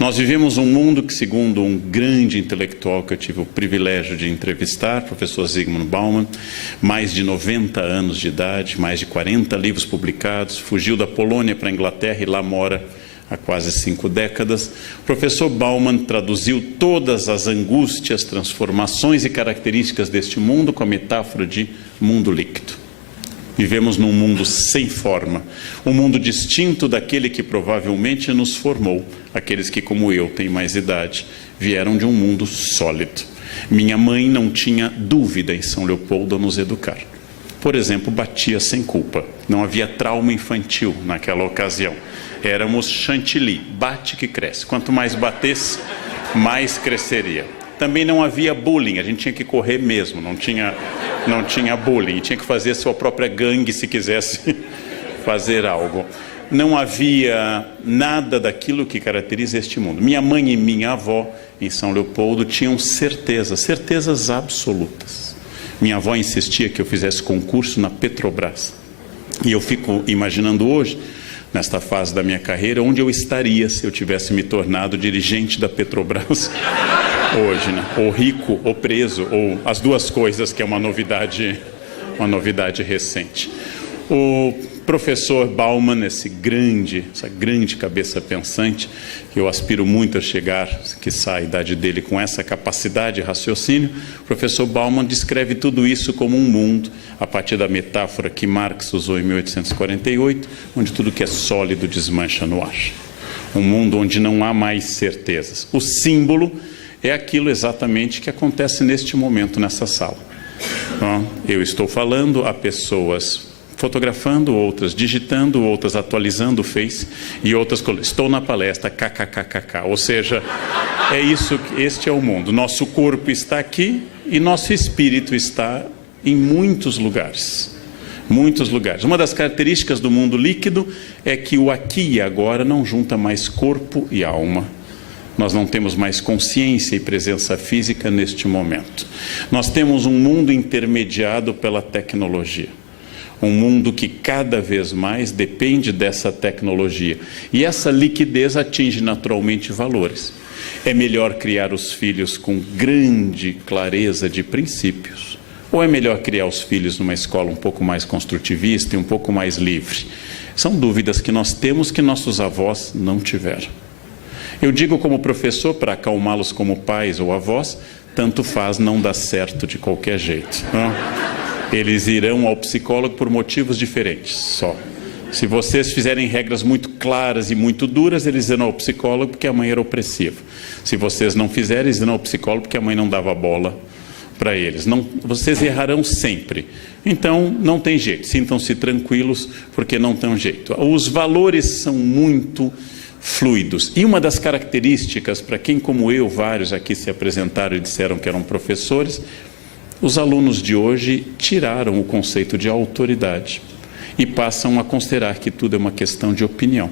Nós vivemos um mundo que, segundo um grande intelectual que eu tive o privilégio de entrevistar, professor Zygmunt Bauman, mais de 90 anos de idade, mais de 40 livros publicados, fugiu da Polônia para a Inglaterra e lá mora há quase 5 décadas. O professor Bauman traduziu todas as angústias, transformações e características deste mundo com a metáfora de mundo líquido. Vivemos num mundo sem forma, um mundo distinto daquele que provavelmente nos formou. Aqueles que, como eu, têm mais idade, vieram de um mundo sólido. Minha mãe não tinha dúvida em São Leopoldo a nos educar. Por exemplo, batia sem culpa. Não havia trauma infantil naquela ocasião. Éramos chantilly, bate que cresce. Quanto mais batesse, mais cresceria. Também não havia bullying, a gente tinha que correr mesmo, não tinha bullying, tinha que fazer a sua própria gangue se quisesse fazer algo. Não havia nada daquilo que caracteriza este mundo. Minha mãe e minha avó, em São Leopoldo, tinham certezas absolutas. Minha avó insistia que eu fizesse concurso na Petrobras. E eu fico imaginando hoje, nesta fase da minha carreira, onde eu estaria se eu tivesse me tornado dirigente da Petrobras hoje, né? Ou rico, ou preso, ou as duas coisas, que é uma novidade recente. O professor Bauman, essa grande cabeça pensante, que eu aspiro muito a chegar, que sai a idade dele com essa capacidade de raciocínio, o professor Bauman descreve tudo isso como um mundo, a partir da metáfora que Marx usou em 1848, onde tudo que é sólido desmancha no ar. Um mundo onde não há mais certezas. O símbolo é aquilo exatamente que acontece neste momento nessa sala. Eu estou falando a pessoas fotografando, outras digitando, outras atualizando o Face e outras estou na palestra, kkkk. Ou seja, é isso, este é o mundo. Nosso corpo está aqui e nosso espírito está em muitos lugares. Muitos lugares. Uma das características do mundo líquido é que o aqui e agora não junta mais corpo e alma. Nós não temos mais consciência e presença física neste momento. Nós temos um mundo intermediado pela tecnologia. Um mundo que cada vez mais depende dessa tecnologia. E essa liquidez atinge naturalmente valores. É melhor criar os filhos com grande clareza de princípios? Ou é melhor criar os filhos numa escola um pouco mais construtivista e um pouco mais livre? São dúvidas que nós temos que nossos avós não tiveram. Eu digo como professor, para acalmá-los como pais ou avós, tanto faz, não dá certo de qualquer jeito. Eles irão ao psicólogo por motivos diferentes, só. Se vocês fizerem regras muito claras e muito duras, eles irão ao psicólogo porque a mãe era opressiva. Se vocês não fizerem, eles irão ao psicólogo porque a mãe não dava bola para eles. Não, vocês errarão sempre. Então, não tem jeito. Sintam-se tranquilos porque não tem jeito. Os valores são muito fluidos. E uma das características, para quem como eu, vários aqui se apresentaram e disseram que eram professores, os alunos de hoje tiraram o conceito de autoridade e passam a considerar que tudo é uma questão de opinião.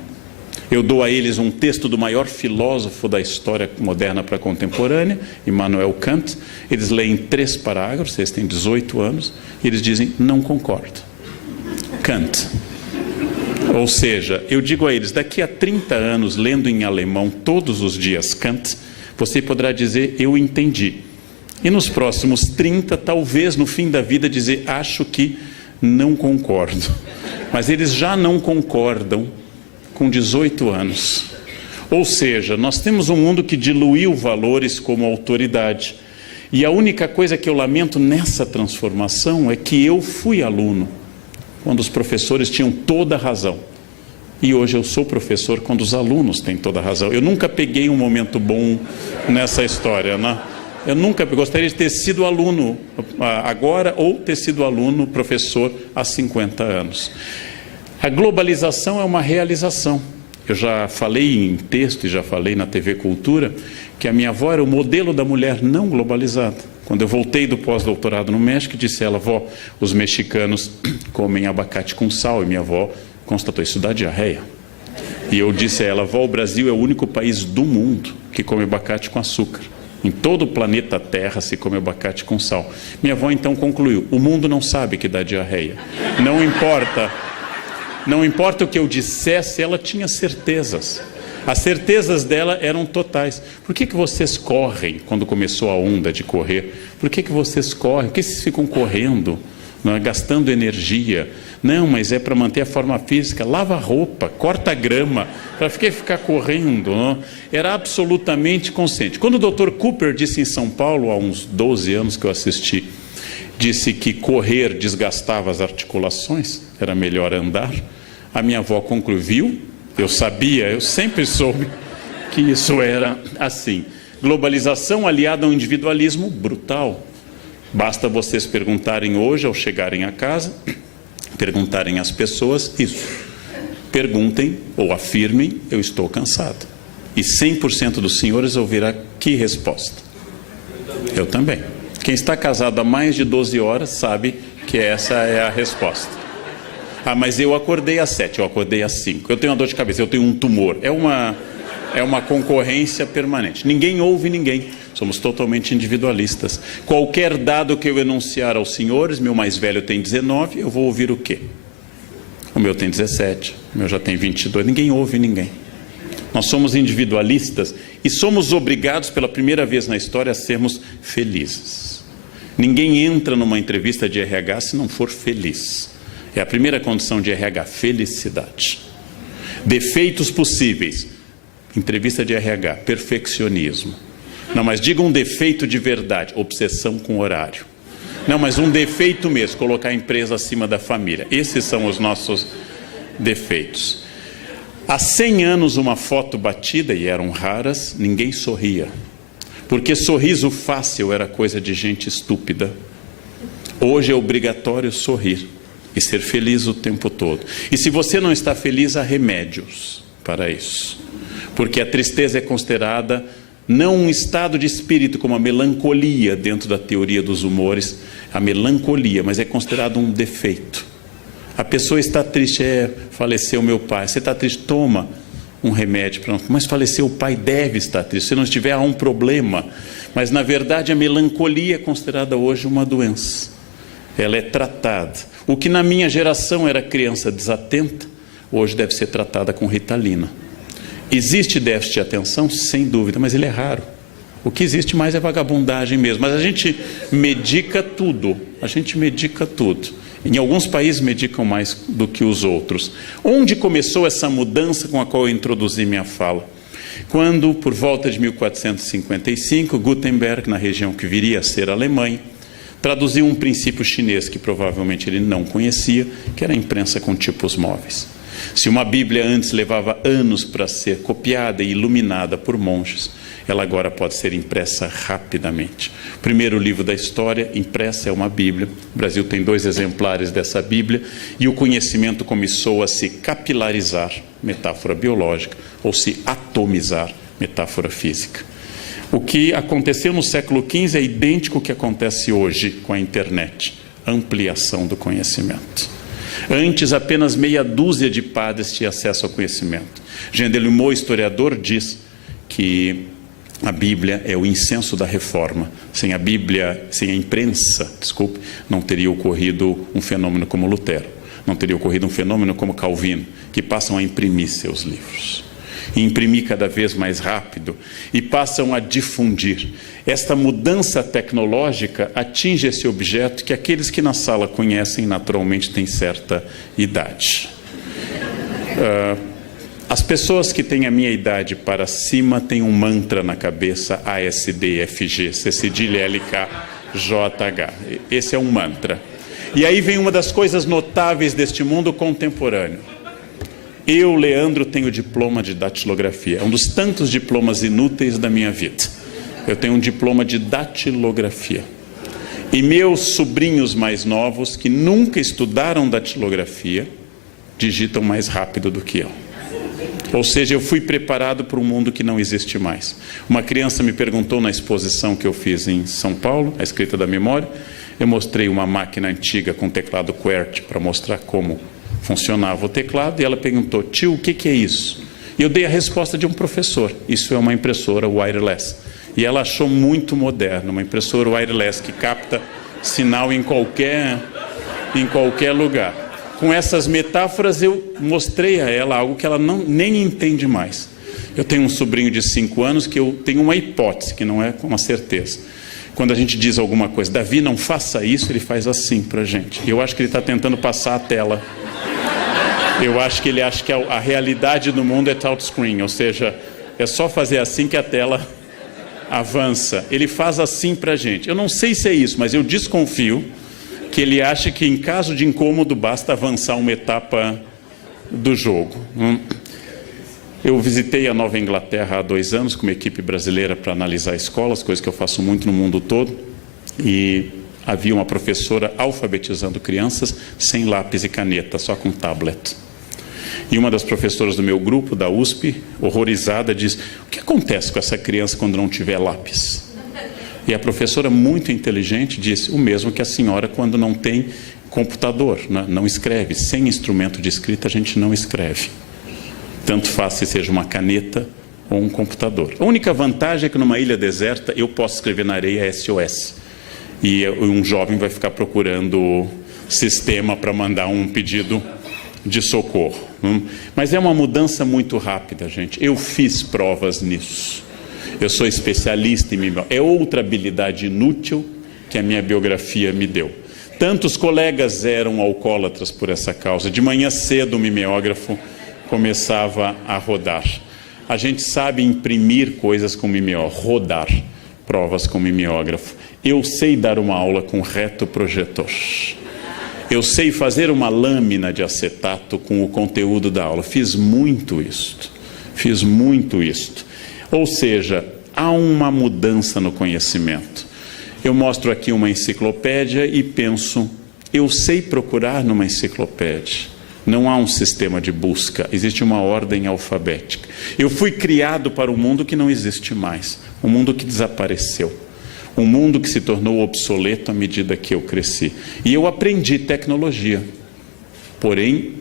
Eu dou a eles um texto do maior filósofo da história moderna para a contemporânea, Immanuel Kant. Eles leem 3 parágrafos, eles têm 18 anos, e eles dizem, não concordo. Kant. Ou seja, eu digo a eles, daqui a 30 anos, lendo em alemão todos os dias Kant, você poderá dizer, eu entendi. E nos próximos 30, talvez no fim da vida, dizer, acho que não concordo. Mas eles já não concordam com 18 anos. Ou seja, nós temos um mundo que diluiu valores como autoridade. E a única coisa que eu lamento nessa transformação é que eu fui aluno quando os professores tinham toda a razão. E hoje eu sou professor quando os alunos têm toda a razão. Eu nunca peguei um momento bom nessa história, né? Eu nunca gostaria de ter sido aluno agora ou ter sido aluno, professor, há 50 anos. A globalização é uma realização. Eu já falei em texto e já falei na TV Cultura que a minha avó era o modelo da mulher não globalizada. Quando eu voltei do pós-doutorado no México, disse a ela, vó, os mexicanos comem abacate com sal. E minha avó constatou, isso dá diarreia. E eu disse a ela, vó, o Brasil é o único país do mundo que come abacate com açúcar. Em todo o planeta Terra se come abacate com sal. Minha avó então concluiu, o mundo não sabe que dá diarreia. Não importa o que eu dissesse, ela tinha certezas. As certezas dela eram totais. Por que vocês correm quando começou a onda de correr? Por que vocês correm? Por que vocês ficam correndo, não é? Gastando energia? Não, mas é para manter a forma física. Lava a roupa, corta a grama, para ficar correndo. Não? Era absolutamente consciente. Quando o Dr. Cooper disse em São Paulo, há uns 12 anos que eu assisti, disse que correr desgastava as articulações, era melhor andar, a minha avó concluiu, eu sabia, eu sempre soube que isso era assim. Globalização aliada a um individualismo brutal. Basta vocês perguntarem hoje, ao chegarem a casa, perguntarem às pessoas isso. Perguntem ou afirmem, eu estou cansado. E 100% dos senhores ouvirá que resposta? Eu também. Quem está casado há mais de 12 horas sabe que essa é a resposta. Ah, mas eu acordei às 7, eu acordei às 5. Eu tenho uma dor de cabeça, eu tenho um tumor. É uma concorrência permanente. Ninguém ouve ninguém. Somos totalmente individualistas. Qualquer dado que eu enunciar aos senhores, meu mais velho tem 19, eu vou ouvir o quê? O meu tem 17, o meu já tem 22. Ninguém ouve ninguém. Nós somos individualistas e somos obrigados pela primeira vez na história a sermos felizes. Ninguém entra numa entrevista de RH se não for feliz. É a primeira condição de RH, felicidade. Defeitos possíveis. Entrevista de RH, perfeccionismo. Não, mas diga um defeito de verdade, obsessão com horário. Não, mas um defeito mesmo, colocar a empresa acima da família. Esses são os nossos defeitos. Há 100 anos uma foto batida, e eram raras, ninguém sorria. Porque sorriso fácil era coisa de gente estúpida. Hoje é obrigatório sorrir e ser feliz o tempo todo. E se você não está feliz, há remédios para isso. Porque a tristeza é considerada não um estado de espírito como a melancolia dentro da teoria dos humores, a melancolia, mas é considerado um defeito. A pessoa está triste, faleceu meu pai, você está triste, toma um remédio, mas faleceu o pai, deve estar triste, se não estiver há um problema, mas na verdade a melancolia é considerada hoje uma doença, ela é tratada. O que na minha geração era criança desatenta, hoje deve ser tratada com Ritalina. Existe déficit de atenção? Sem dúvida, mas ele é raro. O que existe mais é vagabundagem mesmo. Mas a gente medica tudo. Em alguns países medicam mais do que os outros. Onde começou essa mudança com a qual eu introduzi minha fala? Quando, por volta de 1455, Gutenberg, na região que viria a ser a Alemanha, traduziu um princípio chinês que provavelmente ele não conhecia, que era a imprensa com tipos móveis. Se uma Bíblia antes levava anos para ser copiada e iluminada por monges, ela agora pode ser impressa rapidamente. O primeiro livro da história impressa é uma Bíblia. O Brasil tem 2 exemplares dessa Bíblia e o conhecimento começou a se capilarizar, metáfora biológica, ou se atomizar, metáfora física. O que aconteceu no século XV é idêntico ao que acontece hoje com a internet, ampliação do conhecimento. Antes, apenas meia dúzia de padres tinha acesso ao conhecimento. Jean Delumeau, historiador, diz que a Bíblia é o incenso da reforma. Sem a Bíblia, sem a imprensa, não teria ocorrido um fenômeno como Lutero, não teria ocorrido um fenômeno como Calvino, que passam a imprimir seus livros. E imprimir cada vez mais rápido e passam a difundir. Esta mudança tecnológica atinge esse objeto que aqueles que na sala conhecem naturalmente têm certa idade. As pessoas que têm a minha idade para cima têm um mantra na cabeça, ASDFG, C cedilha LKJH. Esse é um mantra. E aí vem uma das coisas notáveis deste mundo contemporâneo. Eu, Leandro, tenho diploma de datilografia. É um dos tantos diplomas inúteis da minha vida. Eu tenho um diploma de datilografia. E meus sobrinhos mais novos, que nunca estudaram datilografia, digitam mais rápido do que eu. Ou seja, eu fui preparado para um mundo que não existe mais. Uma criança me perguntou na exposição que eu fiz em São Paulo, a escrita da memória, eu mostrei uma máquina antiga com teclado QWERTY para mostrar como funcionava o teclado, e ela perguntou, tio, o que é isso? E eu dei a resposta de um professor, isso é uma impressora wireless. E ela achou muito moderno, uma impressora wireless que capta sinal em qualquer lugar. Com essas metáforas eu mostrei a ela algo que ela nem entende mais. Eu tenho um sobrinho de 5 anos que eu tenho uma hipótese, que não é com uma certeza. Quando a gente diz alguma coisa, Davi, não faça isso, ele faz assim para a gente. Eu acho que ele está tentando passar a tela. Eu acho que ele acha que a realidade do mundo é touchscreen, ou seja, é só fazer assim que a tela avança. Ele faz assim para a gente. Eu não sei se é isso, mas eu desconfio que ele acha que em caso de incômodo basta avançar uma etapa do jogo. Eu visitei a Nova Inglaterra há 2 anos com uma equipe brasileira para analisar escolas, coisa que eu faço muito no mundo todo, e havia uma professora alfabetizando crianças sem lápis e caneta, só com tablet. E uma das professoras do meu grupo, da USP, horrorizada, diz, o que acontece com essa criança quando não tiver lápis? E a professora, muito inteligente, disse, o mesmo que a senhora quando não tem computador, né? Não escreve. Sem instrumento de escrita a gente não escreve. Tanto faz se seja uma caneta ou um computador. A única vantagem é que numa ilha deserta eu posso escrever na areia SOS. E um jovem vai ficar procurando sistema para mandar um pedido de socorro. Mas é uma mudança muito rápida, gente. Eu fiz provas nisso. Eu sou especialista em mimeógrafo. É outra habilidade inútil que a minha biografia me deu. Tantos colegas eram alcoólatras por essa causa. De manhã cedo o mimeógrafo começava a rodar. A gente sabe imprimir coisas com mimeógrafo, rodar provas com mimeógrafo. Eu sei dar uma aula com retroprojetor. Eu sei fazer uma lâmina de acetato com o conteúdo da aula. Fiz muito isto. Ou seja, há uma mudança no conhecimento. Eu mostro aqui uma enciclopédia e penso, eu sei procurar numa enciclopédia. Não há um sistema de busca, existe uma ordem alfabética. Eu fui criado para um mundo que não existe mais, um mundo que desapareceu. Um mundo que se tornou obsoleto à medida que eu cresci. E eu aprendi tecnologia. Porém,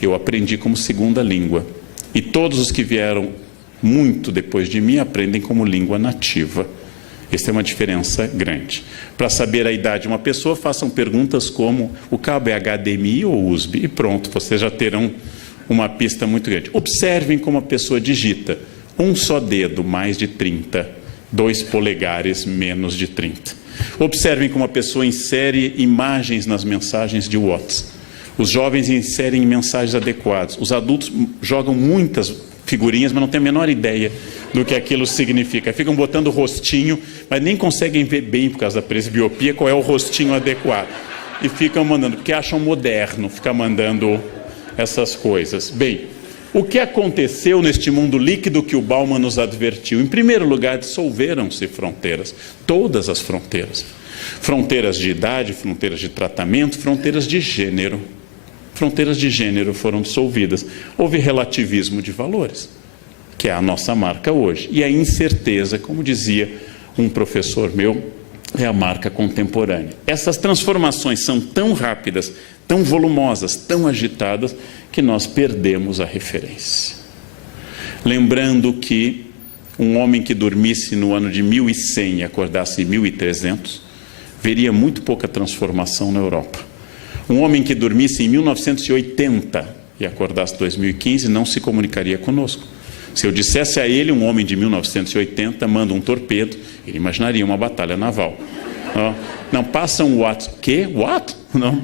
eu aprendi como segunda língua. E todos os que vieram muito depois de mim aprendem como língua nativa. Essa é uma diferença grande. Para saber a idade de uma pessoa, façam perguntas como o cabo é HDMI ou USB? E pronto, vocês já terão uma pista muito grande. Observem como a pessoa digita. Um só dedo, mais de 30. 2 polegares, menos de 30. Observem como a pessoa insere imagens nas mensagens de WhatsApp. Os jovens inserem mensagens adequadas. Os adultos jogam muitas figurinhas, mas não têm a menor ideia do que aquilo significa. Ficam botando o rostinho, mas nem conseguem ver bem, por causa da presbiopia, qual é o rostinho adequado. E ficam mandando, porque acham moderno ficar mandando essas coisas. Bem, o que aconteceu neste mundo líquido que o Bauman nos advertiu? Em primeiro lugar, dissolveram-se fronteiras, todas as fronteiras. Fronteiras de idade, fronteiras de tratamento, fronteiras de gênero. Fronteiras de gênero foram dissolvidas. Houve relativismo de valores, que é a nossa marca hoje. E a incerteza, como dizia um professor meu, é a marca contemporânea. Essas transformações são tão rápidas, tão volumosas, tão agitadas, que nós perdemos a referência. Lembrando que um homem que dormisse no ano de 1100 e acordasse em 1300, veria muito pouca transformação na Europa. Um homem que dormisse em 1980 e acordasse em 2015 não se comunicaria conosco. Se eu dissesse a ele, um homem de 1980 manda um torpedo, ele imaginaria uma batalha naval. Não passa um what? Que? What? Não.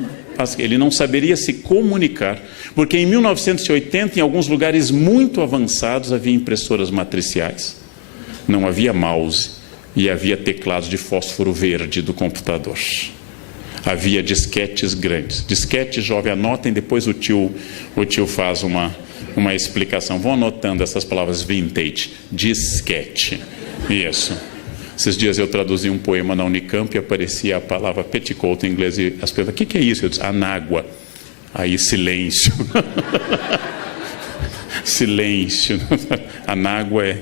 Ele não saberia se comunicar, porque em 1980, em alguns lugares muito avançados, havia impressoras matriciais, não havia mouse e havia teclados de fósforo verde do computador. Havia disquetes grandes. Disquete, jovem, anotem, depois o tio faz uma explicação. Vão anotando essas palavras vintage. Disquete. Isso. Esses dias eu traduzi um poema na Unicamp e aparecia a palavra petticoat em inglês e as pessoas, o que é isso? Eu disse, anágua. Aí, silêncio. Silêncio. Anágua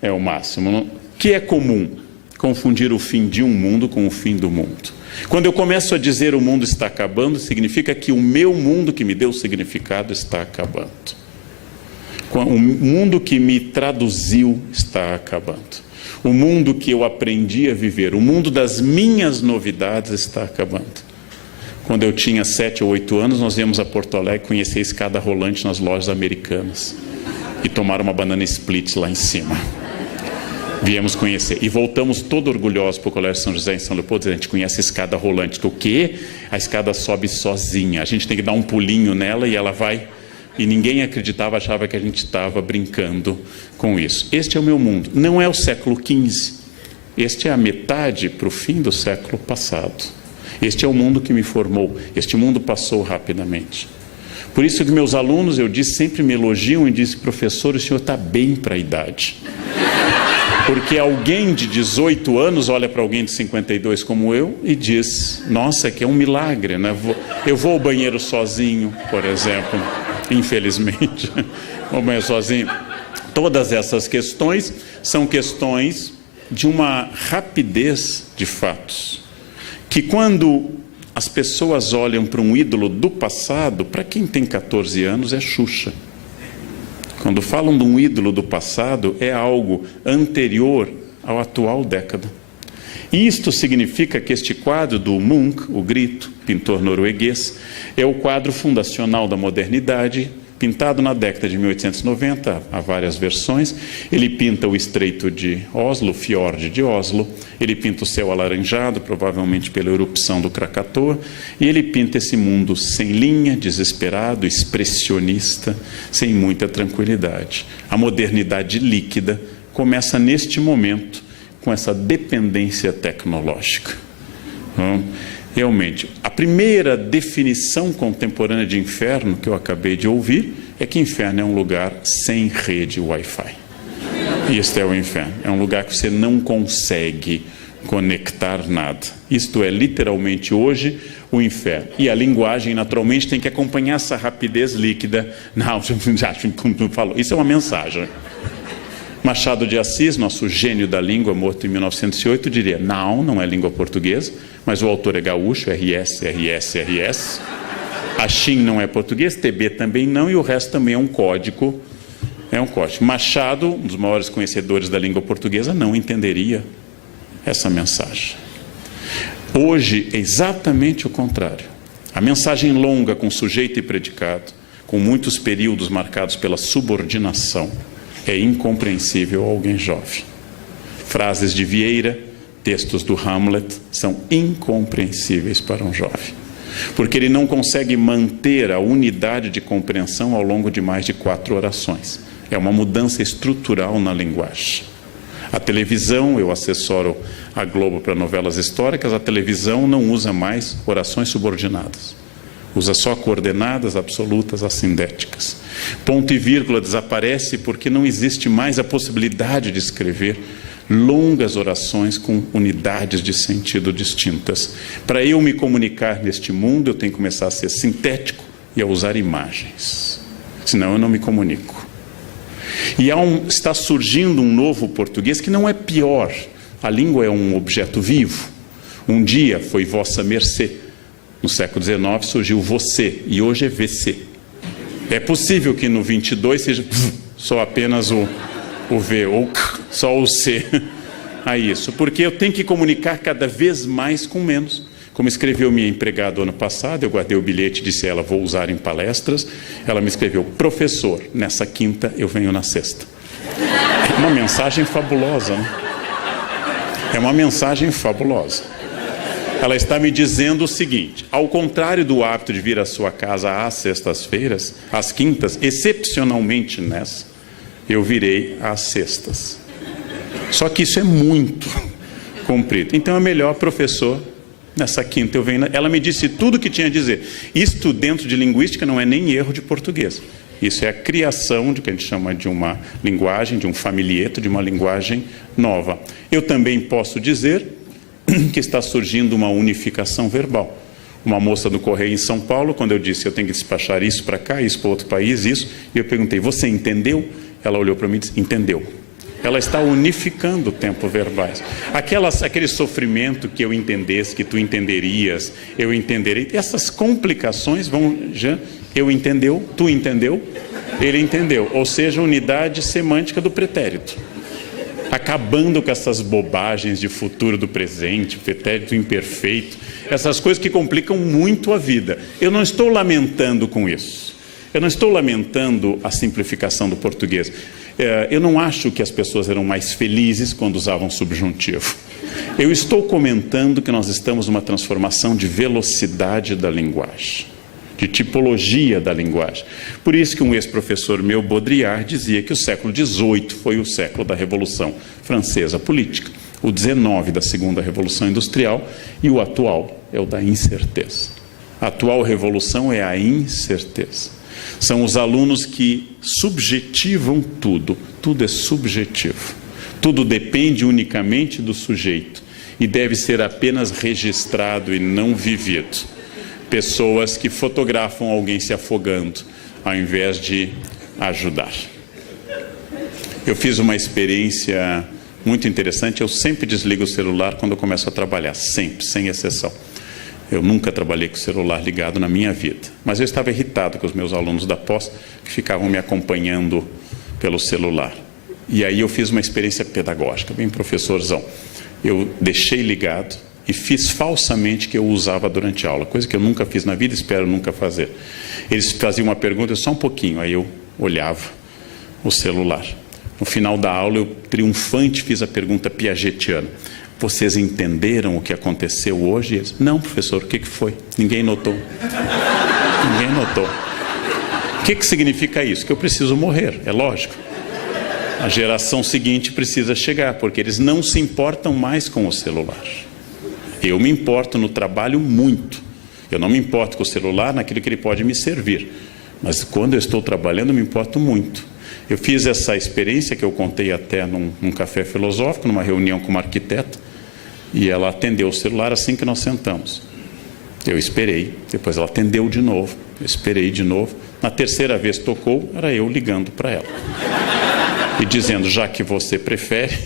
é o máximo. O que é comum? Confundir o fim de um mundo com o fim do mundo. Quando eu começo a dizer o mundo está acabando, significa que o meu mundo que me deu significado está acabando. O mundo que me traduziu está acabando. O mundo que eu aprendi a viver, o mundo das minhas novidades está acabando. Quando eu tinha 7 ou 8 anos, nós íamos a Porto Alegre conhecer a escada rolante nas lojas americanas. e tomar uma banana split lá em cima. Viemos conhecer e voltamos todo orgulhosos para o Colégio São José em São Leopoldo. A gente conhece a escada rolante, que o quê? A escada sobe sozinha, a gente tem que dar um pulinho nela e ela vai, e ninguém acreditava, achava que a gente estava brincando com isso. Este é o meu mundo, não é o século XV, este é a metade para o fim do século passado. Este é o mundo que me formou, este mundo passou rapidamente. Por isso que meus alunos, eu disse, sempre me elogiam e dizem: professor, o senhor está bem para a idade. Porque alguém de 18 anos olha para alguém de 52 como eu e diz: nossa, que é um milagre, né? Eu vou ao banheiro sozinho, por exemplo, infelizmente, vou ao banheiro sozinho. Todas essas questões são questões de uma rapidez de fatos, que quando as pessoas olham para um ídolo do passado, para quem tem 14 anos é Xuxa. Quando falam de um ídolo do passado, é algo anterior à atual década. E isto significa que este quadro do Munch, o Grito, pintor norueguês, é o quadro fundacional da modernidade, pintado na década de 1890, há várias versões. Ele pinta o Estreito de Oslo, o Fiord de Oslo, ele pinta o céu alaranjado, provavelmente pela erupção do Krakatoa, e ele pinta esse mundo sem linha, desesperado, expressionista, sem muita tranquilidade. A modernidade líquida começa neste momento com essa dependência tecnológica. Realmente, a primeira definição contemporânea de inferno que eu acabei de ouvir é que inferno é um lugar sem rede Wi-Fi. E este é o inferno. É um lugar que você não consegue conectar nada. Isto é literalmente hoje o inferno. E a linguagem, naturalmente, tem que acompanhar essa rapidez líquida. Não, já falou. Isso é uma mensagem. Machado de Assis, nosso gênio da língua, morto em 1908, diria: não é língua portuguesa, mas o autor é gaúcho, RS. Achim não é português, TB também não, e o resto também é um código. Machado, um dos maiores conhecedores da língua portuguesa, não entenderia essa mensagem. Hoje é exatamente o contrário. A mensagem longa, com sujeito e predicado, com muitos períodos marcados pela subordinação, é incompreensível a alguém jovem. Frases de Vieira, textos do Hamlet, são incompreensíveis para um jovem, porque ele não consegue manter a unidade de compreensão ao longo de mais de 4 orações. É uma mudança estrutural na linguagem. A televisão, eu assessoro a Globo para novelas históricas, a televisão não usa mais orações subordinadas. Usa só coordenadas absolutas assindéticas. Ponto e vírgula desaparece porque não existe mais a possibilidade de escrever longas orações com unidades de sentido distintas. Para eu me comunicar neste mundo, eu tenho que começar a ser sintético e a usar imagens. Senão eu não me comunico. E está surgindo um novo português que não é pior. A língua é um objeto vivo. Um dia foi vossa mercê. No século XIX surgiu você, e hoje é VC. É possível que no 22 seja só apenas o V, ou só o C. A isso, porque eu tenho que comunicar cada vez mais com menos. Como escreveu minha empregada ano passado, eu guardei o bilhete e disse a ela: vou usar em palestras. Ela me escreveu: professor, nessa quinta eu venho na sexta. É uma mensagem fabulosa, né? É uma mensagem fabulosa. Ela está me dizendo o seguinte: ao contrário do hábito de vir à sua casa às sextas-feiras, às quintas, excepcionalmente nessa, eu virei às sextas. Só que isso é muito comprido. Então é melhor, professor, nessa quinta eu venho. Ela me disse tudo o que tinha a dizer. Isto dentro de linguística não é nem erro de português. Isso é a criação de que a gente chama de uma linguagem, de um familieto, de uma linguagem nova. Eu também posso dizer que está surgindo uma unificação verbal. Uma moça do Correio em São Paulo, quando eu disse: eu tenho que despachar isso para cá, isso para outro país, isso, e eu perguntei: você entendeu? Ela olhou para mim e disse: entendeu. Ela está unificando o tempo verbais. Aquele sofrimento que eu entendesse, que tu entenderias, eu entenderei, essas complicações vão já, eu entendeu, tu entendeu, ele entendeu. Ou seja, unidade semântica do pretérito. Acabando com essas bobagens de futuro do presente, pretérito imperfeito, essas coisas que complicam muito a vida. Eu não estou lamentando com isso. Eu não estou lamentando a simplificação do português. Eu não acho que as pessoas eram mais felizes quando usavam subjuntivo. Eu estou comentando que nós estamos numa transformação de velocidade da linguagem, de tipologia da linguagem. Por isso que um ex-professor meu, Baudrillard, dizia que o século XVIII foi o século da Revolução Francesa política, o XIX da Segunda Revolução Industrial e o atual é o da incerteza. A atual revolução é a incerteza. São os alunos que subjetivam tudo, tudo é subjetivo. Tudo depende unicamente do sujeito e deve ser apenas registrado e não vivido. Pessoas que fotografam alguém se afogando, ao invés de ajudar. Eu fiz uma experiência muito interessante. Eu sempre desligo o celular quando eu começo a trabalhar, sempre, sem exceção. Eu nunca trabalhei com o celular ligado na minha vida. Mas eu estava irritado com os meus alunos da pós, que ficavam me acompanhando pelo celular. E aí eu fiz uma experiência pedagógica, bem professorzão. Eu deixei ligado e fiz falsamente que eu usava durante a aula, coisa que eu nunca fiz na vida, espero nunca fazer. Eles faziam uma pergunta, só um pouquinho, aí eu olhava o celular. No final da aula, eu triunfante fiz a pergunta piagetiana. Vocês entenderam o que aconteceu hoje? Eles, não, professor, o que foi? Ninguém notou. Ninguém notou. O que significa isso? Que eu preciso morrer, é lógico. A geração seguinte precisa chegar, porque eles não se importam mais com o celular. Eu me importo no trabalho muito. Eu não me importo com o celular naquilo que ele pode me servir. Mas quando eu estou trabalhando, eu me importo muito. Eu fiz essa experiência que eu contei até num café filosófico, numa reunião com uma arquiteta, e ela atendeu o celular assim que nós sentamos. Eu esperei, depois ela atendeu de novo, eu esperei de novo. Na terceira vez tocou, era eu ligando para ela. E dizendo, já que você prefere,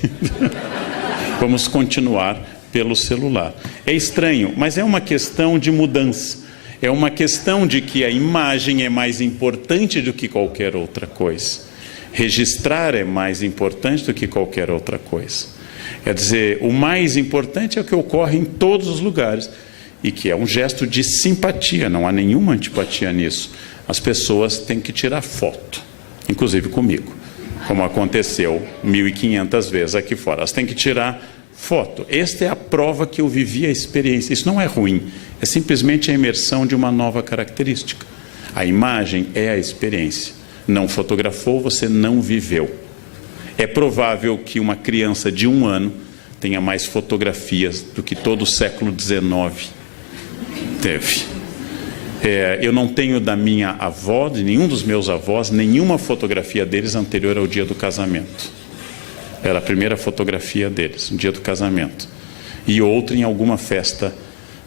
vamos continuar pelo celular. É estranho, mas é uma questão de mudança. É uma questão de que a imagem é mais importante do que qualquer outra coisa. Registrar é mais importante do que qualquer outra coisa. Quer dizer, o mais importante é o que ocorre em todos os lugares e que é um gesto de simpatia, não há nenhuma antipatia nisso. As pessoas têm que tirar foto, inclusive comigo, como aconteceu 1.500 vezes aqui fora. Elas têm que tirar foto. Esta é a prova que eu vivi a experiência. Isso não é ruim, é simplesmente a imersão de uma nova característica. A imagem é a experiência. Não fotografou, você não viveu. É provável que uma criança de 1 ano tenha mais fotografias do que todo o século XIX teve. Eu não tenho da minha avó, de nenhum dos meus avós, nenhuma fotografia deles anterior ao dia do casamento. Era a primeira fotografia deles, no dia do casamento. E outra em alguma festa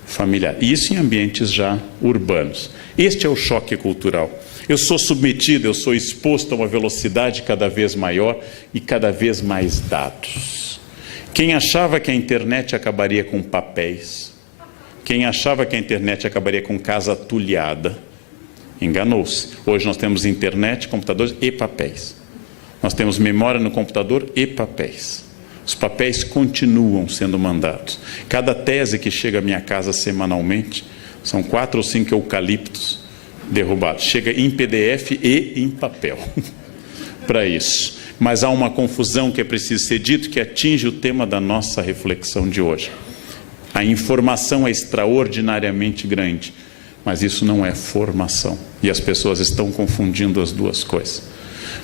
familiar. Isso em ambientes já urbanos. Este é o choque cultural. Eu sou submetido, eu sou exposto a uma velocidade cada vez maior e cada vez mais dados. Quem achava que a internet acabaria com papéis, quem achava que a internet acabaria com casa tulhada, enganou-se. Hoje nós temos internet, computadores e papéis. Nós temos memória no computador e papéis. Os papéis continuam sendo mandados. Cada tese que chega à minha casa semanalmente, são 4 ou 5 eucaliptos derrubados. Chega em PDF e em papel para isso. Mas há uma confusão que é preciso ser dito, que atinge o tema da nossa reflexão de hoje. A informação é extraordinariamente grande, mas isso não é formação. E as pessoas estão confundindo as duas coisas.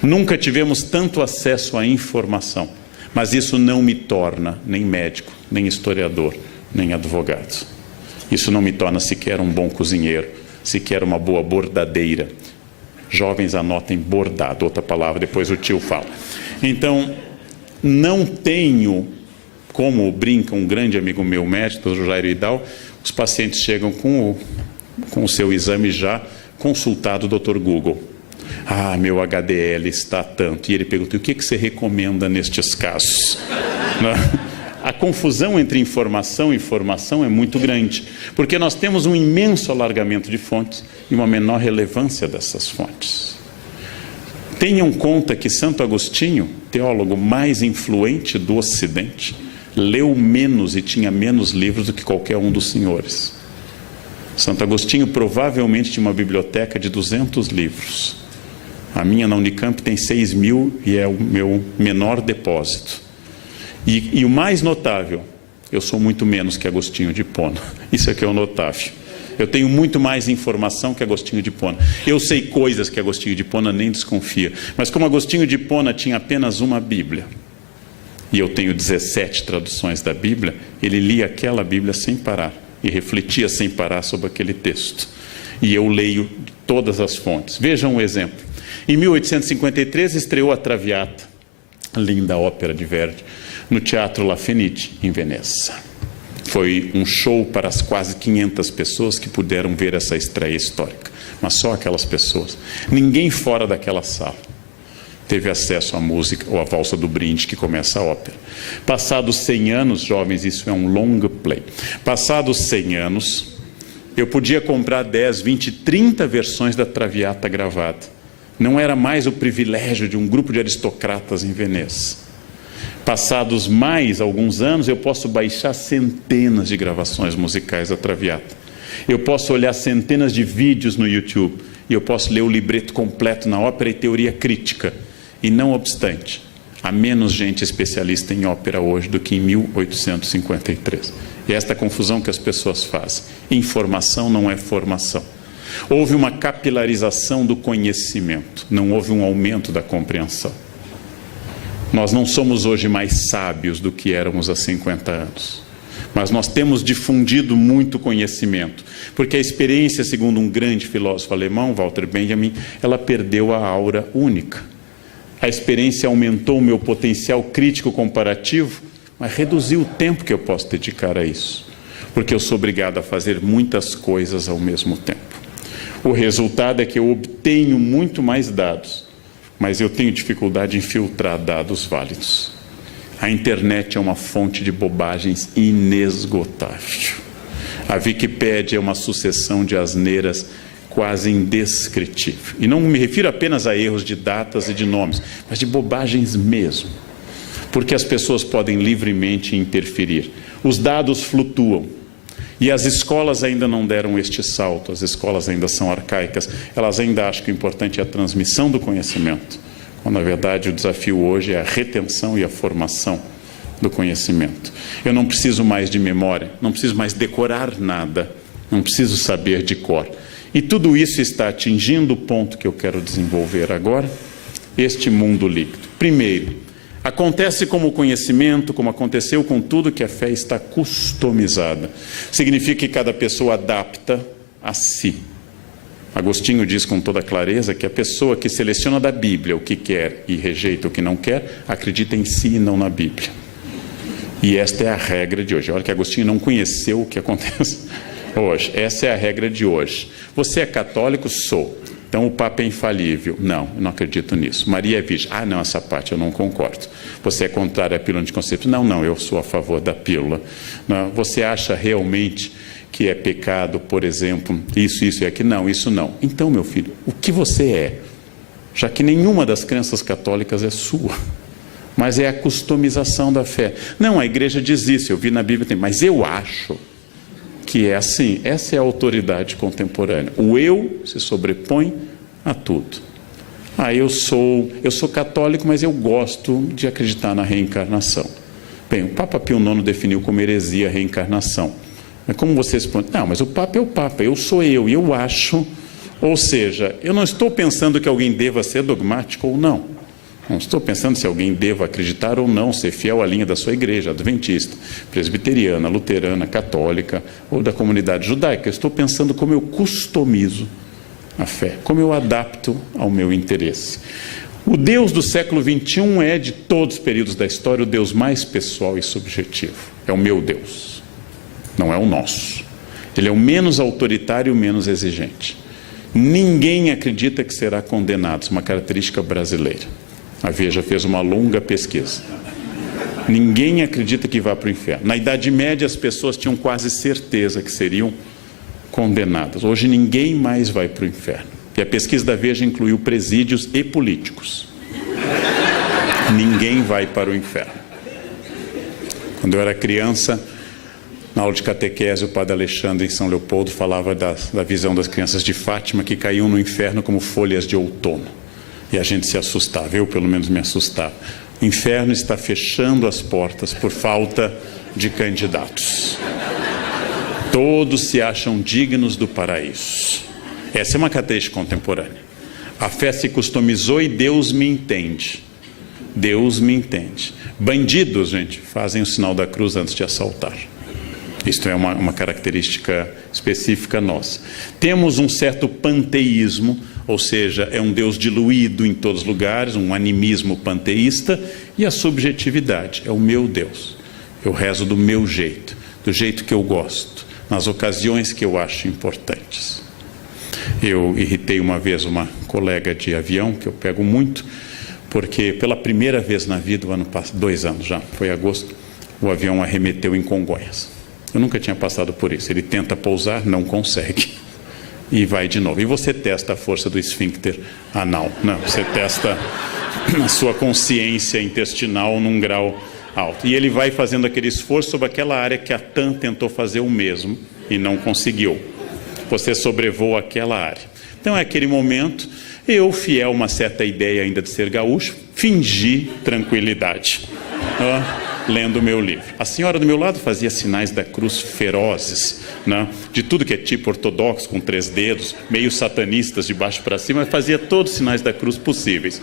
Nunca tivemos tanto acesso à informação, mas isso não me torna nem médico, nem historiador, nem advogado. Isso não me torna sequer um bom cozinheiro, sequer uma boa bordadeira. Jovens, anotem bordado, outra palavra, depois o tio fala. Então, não tenho, como brinca um grande amigo meu, médico, o Jairo Hidal, os pacientes chegam com o seu exame já consultado, Dr. Google. Ah, meu HDL está tanto. E ele pergunta, o que você recomenda nestes casos? A confusão entre informação e formação é muito grande, porque nós temos um imenso alargamento de fontes e uma menor relevância dessas fontes. Tenham conta que Santo Agostinho, teólogo mais influente do Ocidente, leu menos e tinha menos livros do que qualquer um dos senhores. Santo Agostinho provavelmente tinha uma biblioteca de 200 livros. A minha na Unicamp tem 6.000 e é o meu menor depósito. E o mais notável, eu sou muito menos que Agostinho de Hipona. Isso é que é o notável. Eu tenho muito mais informação que Agostinho de Hipona. Eu sei coisas que Agostinho de Hipona nem desconfia. Mas como Agostinho de Hipona tinha apenas uma Bíblia, e eu tenho 17 traduções da Bíblia, ele lia aquela Bíblia sem parar e refletia sem parar sobre aquele texto. E eu leio todas as fontes. Vejam um exemplo. Em 1853 estreou a Traviata, linda ópera de Verdi, no Teatro La Fenice, em Veneza. Foi um show para as quase 500 pessoas que puderam ver essa estreia histórica. Mas só aquelas pessoas. Ninguém fora daquela sala teve acesso à música ou à valsa do brinde que começa a ópera. Passados 100 anos, jovens, isso é um long play. Passados 100 anos, eu podia comprar 10, 20, 30 versões da Traviata gravada. Não era mais o privilégio de um grupo de aristocratas em Veneza. Passados mais alguns anos, eu posso baixar centenas de gravações musicais da Traviata. Eu posso olhar centenas de vídeos no YouTube. E eu posso ler o libreto completo na ópera e teoria crítica. E não obstante, há menos gente especialista em ópera hoje do que em 1853. E esta confusão que as pessoas fazem. Informação não é formação. Houve uma capilarização do conhecimento, não houve um aumento da compreensão. Nós não somos hoje mais sábios do que éramos há 50 anos. Mas nós temos difundido muito conhecimento, porque a experiência, segundo um grande filósofo alemão, Walter Benjamin, ela perdeu a aura única. A experiência aumentou o meu potencial crítico comparativo, mas reduziu o tempo que eu posso dedicar a isso, porque eu sou obrigado a fazer muitas coisas ao mesmo tempo. O resultado é que eu obtenho muito mais dados, mas eu tenho dificuldade em filtrar dados válidos. A internet é uma fonte de bobagens inesgotável. A Wikipédia é uma sucessão de asneiras quase indescritível. E não me refiro apenas a erros de datas e de nomes, mas de bobagens mesmo. Porque as pessoas podem livremente interferir. Os dados flutuam. E as escolas ainda não deram este salto, as escolas ainda são arcaicas. Elas ainda acham que o importante é a transmissão do conhecimento, quando na verdade o desafio hoje é a retenção e a formação do conhecimento. Eu não preciso mais de memória, não preciso mais decorar nada, não preciso saber de cor. E tudo isso está atingindo o ponto que eu quero desenvolver agora, este mundo líquido. Primeiro, acontece como o conhecimento, como aconteceu com tudo, que a fé está customizada. Significa que cada pessoa adapta a si. Agostinho diz com toda clareza que a pessoa que seleciona da Bíblia o que quer e rejeita o que não quer, acredita em si e não na Bíblia. E esta é a regra de hoje. Olha que Agostinho não conheceu o que acontece hoje. Essa é a regra de hoje. Você é católico? Sou. Então o Papa é infalível. Não, eu não acredito nisso. Maria é virgem. Ah, não, essa parte eu não concordo. Você é contrário à pílula anticonceptiva? Não, eu sou a favor da pílula. Não, você acha realmente que é pecado, por exemplo, isso e aquilo? Não, isso não. Então, meu filho, o que você é? Já que nenhuma das crenças católicas é sua, mas é a customização da fé. Não, a igreja diz isso, eu vi na Bíblia, mas eu acho que é assim. Essa é a autoridade contemporânea. O eu se sobrepõe a tudo. Eu sou católico, mas eu gosto de acreditar na reencarnação. Bem, o Papa Pio IX definiu como heresia a reencarnação. Mas como você responde? Não, mas o Papa é o Papa, eu sou eu, e eu acho. Ou seja, eu não estou pensando que alguém deva ser dogmático ou não. Não estou pensando se alguém deva acreditar ou não, ser fiel à linha da sua igreja, adventista, presbiteriana, luterana, católica ou da comunidade judaica. Eu estou pensando como eu customizo a fé, como eu adapto ao meu interesse. O Deus do século XXI é, de todos os períodos da história, o Deus mais pessoal e subjetivo. É o meu Deus, não é o nosso. Ele é o menos autoritário e o menos exigente. Ninguém acredita que será condenado, isso é uma característica brasileira. A Veja fez uma longa pesquisa. Ninguém acredita que vá para o inferno. Na Idade Média, as pessoas tinham quase certeza que seriam condenadas. Hoje, ninguém mais vai para o inferno. E a pesquisa da Veja incluiu presídios e políticos. Ninguém vai para o inferno. Quando eu era criança, Na aula de catequese, o padre Alexandre, em São Leopoldo, falava da visão das crianças de Fátima que caíam no inferno como folhas de outono. E a gente se assustava, eu pelo menos me assustava. O inferno está fechando as portas por falta de candidatos. Todos se acham dignos do paraíso. Essa é uma característica contemporânea. A fé se customizou e Deus me entende. Deus me entende. Bandidos, gente, fazem o sinal da cruz antes de assaltar. Isto é uma característica específica nossa. Temos um certo panteísmo, ou seja, é um Deus diluído em todos os lugares, um animismo panteísta, e a subjetividade, é o meu Deus. Eu rezo do meu jeito, do jeito que eu gosto, nas ocasiões que eu acho importantes. Eu irritei uma vez uma colega de avião, que eu pego muito, porque pela primeira vez na vida, 2 anos já, foi em agosto, o avião arremeteu em Congonhas. Eu nunca tinha passado por isso. Ele tenta pousar, não consegue. E vai de novo. E você testa a força do esfíncter anal. Não, você testa a sua consciência intestinal num grau alto. E ele vai fazendo aquele esforço sobre aquela área que a TAM tentou fazer o mesmo e não conseguiu. Você sobrevoa aquela área. Então, é aquele momento, eu, fiel a uma certa ideia ainda de ser gaúcho, fingi tranquilidade. Lendo o meu livro. A senhora do meu lado fazia sinais da cruz ferozes, né? De tudo que é tipo ortodoxo, com 3 dedos, meio satanistas de baixo para cima, fazia todos os sinais da cruz possíveis.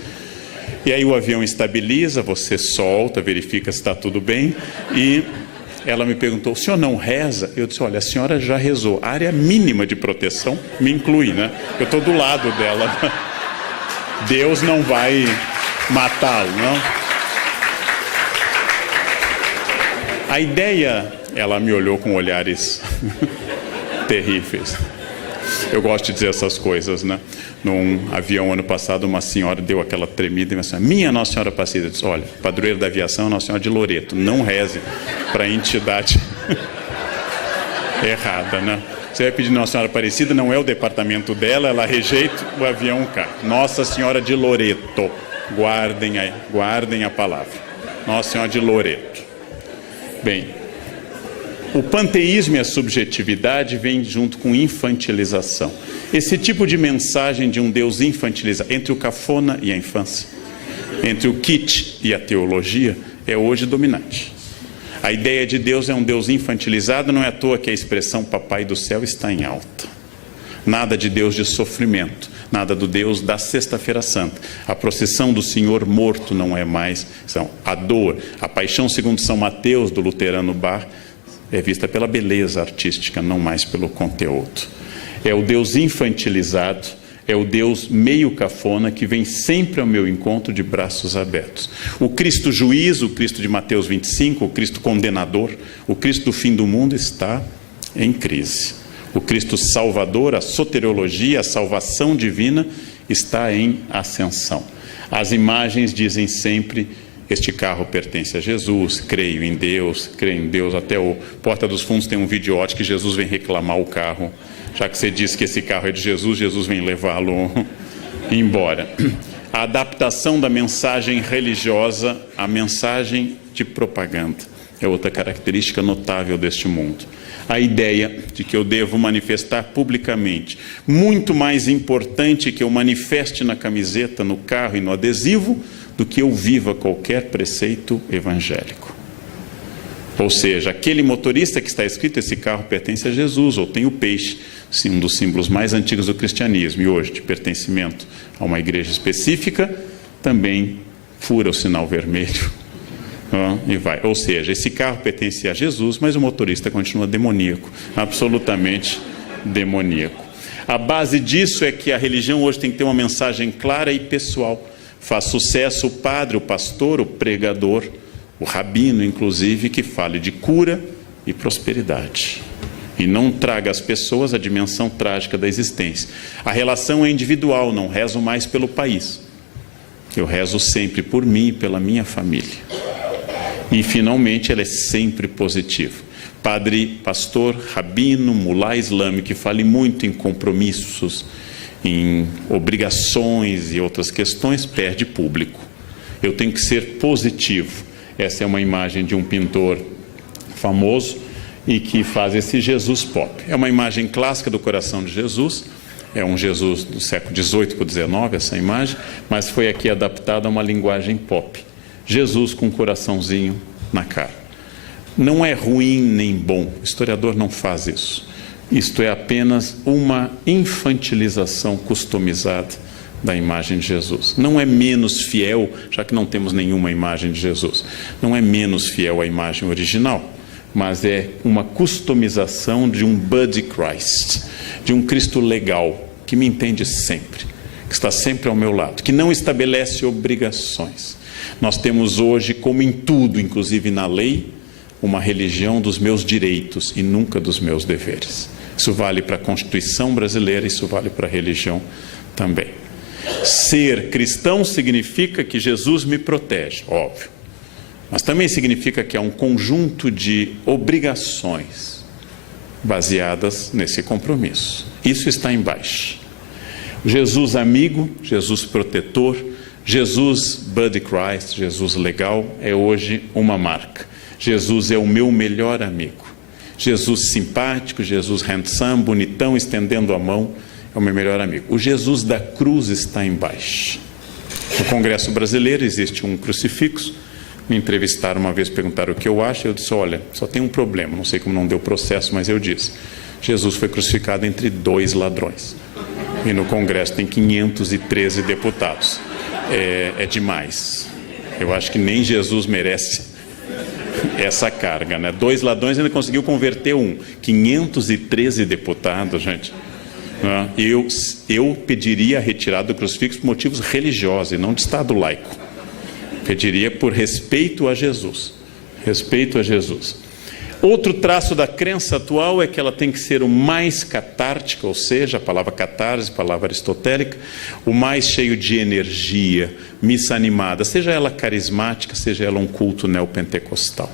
E aí o avião estabiliza, você solta, verifica se está tudo bem, e ela me perguntou, o senhor não reza? Eu disse, olha, a senhora já rezou, a área mínima de proteção me inclui, né? Eu estou do lado dela. Deus não vai matá-lo, não? A ideia, ela me olhou com olhares terríveis. Eu gosto de dizer essas coisas, né? Num avião, ano passado, uma senhora deu aquela tremida e me disse, minha Nossa Senhora Aparecida. Eu disse, olha, padroeiro da aviação é Nossa Senhora de Loreto. Não reze para a entidade errada, né? Você vai pedir Nossa Senhora Aparecida, não é o departamento dela, ela rejeita, o avião cai. Nossa Senhora de Loreto. Guardem a palavra. Nossa Senhora de Loreto. Bem, o panteísmo e a subjetividade vêm junto com infantilização. Esse tipo de mensagem de um Deus infantilizado, entre o cafona e a infância, entre o kitsch e a teologia, é hoje dominante. A ideia de Deus é um Deus infantilizado, não é à toa que a expressão Papai do Céu está em alta. Nada de Deus de sofrimento, nada do Deus da Sexta-feira Santa. A procissão do Senhor morto não é mais, a dor, a paixão segundo São Mateus, do luterano Bach, é vista pela beleza artística, não mais pelo conteúdo. É o Deus infantilizado, é o Deus meio cafona que vem sempre ao meu encontro de braços abertos. O Cristo juiz, o Cristo de Mateus 25, o Cristo condenador, o Cristo do fim do mundo está em crise. O Cristo salvador, a soteriologia, a salvação divina está em ascensão. As imagens dizem sempre, este carro pertence a Jesus, creio em Deus, até o Porta dos Fundos tem um videote que Jesus vem reclamar o carro. Já que você disse que esse carro é de Jesus, Jesus vem levá-lo embora. A adaptação da mensagem religiosa à mensagem de propaganda é outra característica notável deste mundo. A ideia de que eu devo manifestar publicamente, muito mais importante que eu manifeste na camiseta, no carro e no adesivo, do que eu viva qualquer preceito evangélico. Ou seja, aquele motorista que está escrito, esse carro pertence a Jesus, ou tem o peixe, um dos símbolos mais antigos do cristianismo, e hoje de pertencimento a uma igreja específica, também fura o sinal vermelho. E vai. Ou seja, esse carro pertence a Jesus, mas o motorista continua demoníaco, absolutamente demoníaco. A base disso é que a religião hoje tem que ter uma mensagem clara e pessoal. Faz sucesso o padre, o pastor, o pregador, o rabino, inclusive, que fale de cura e prosperidade. E não traga às pessoas a dimensão trágica da existência. A relação é individual, não rezo mais pelo país. Eu rezo sempre por mim e pela minha família. E, finalmente, ela é sempre positiva. Padre, pastor, rabino, mulá islâmico, que fale muito em compromissos, em obrigações e outras questões, perde público. Eu tenho que ser positivo. Essa é uma imagem de um pintor famoso. e que faz esse Jesus pop. É uma imagem clássica do coração de Jesus, é um Jesus do século XVIII para o XIX, essa imagem, mas foi aqui adaptada a uma linguagem pop. Jesus com um coraçãozinho na cara. Não é ruim nem bom, o historiador não faz isso. Isto é apenas uma infantilização customizada da imagem de Jesus. Não é menos fiel, já que não temos nenhuma imagem de Jesus. Não é menos fiel à imagem original, mas é uma customização de um Buddy Christ, de um Cristo legal, que me entende sempre, que está sempre ao meu lado, que não estabelece obrigações. Nós temos hoje, como em tudo, inclusive na lei, uma religião dos meus direitos e nunca dos meus deveres. Isso vale para a Constituição brasileira, isso vale para a religião também. Ser cristão significa que Jesus me protege, óbvio. Mas também significa que há um conjunto de obrigações baseadas nesse compromisso. Isso está embaixo. Jesus amigo, Jesus protetor, Jesus Buddy Christ, Jesus legal, é hoje uma marca. Jesus é o meu melhor amigo. Jesus simpático, Jesus handsome, bonitão, estendendo a mão, é o meu melhor amigo. O Jesus da cruz está embaixo. No Congresso Brasileiro existe um crucifixo. Me entrevistaram uma vez, perguntaram o que eu acho. Eu disse, olha, só tem um problema, não sei como não deu processo, mas eu disse. Jesus foi crucificado entre 2 ladrões. E no Congresso tem 513 deputados. É demais. Eu acho que nem Jesus merece essa carga, né? 2 ladrões ainda conseguiu converter um. 513 deputados, gente. Eu pediria a retirada do crucifixo por motivos religiosos e não de Estado laico. Pediria por respeito a Jesus. Respeito a Jesus. Outro traço da crença atual é que ela tem que ser o mais catártica, ou seja, a palavra catarse, palavra aristotélica, o mais cheio de energia, missa animada, seja ela carismática, seja ela um culto neopentecostal.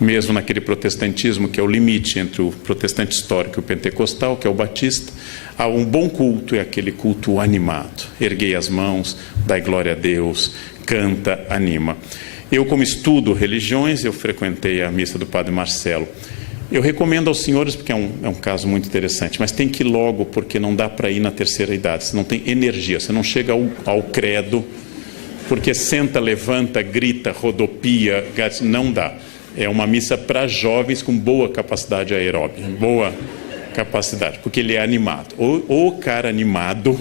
Mesmo naquele protestantismo que é o limite entre o protestante histórico e o pentecostal, que é o batista, há um bom culto, é aquele culto animado. Erguei as mãos, dai glória a Deus, canta, anima. Eu, como estudo religiões, eu frequentei a missa do Padre Marcelo. Eu recomendo aos senhores, porque é um caso muito interessante, mas tem que ir logo, porque não dá para ir na terceira idade, você não tem energia, você não chega ao credo, porque senta, levanta, grita, rodopia, não dá. É uma missa para jovens com boa capacidade aeróbica, boa capacidade, porque ele é animado. O cara animado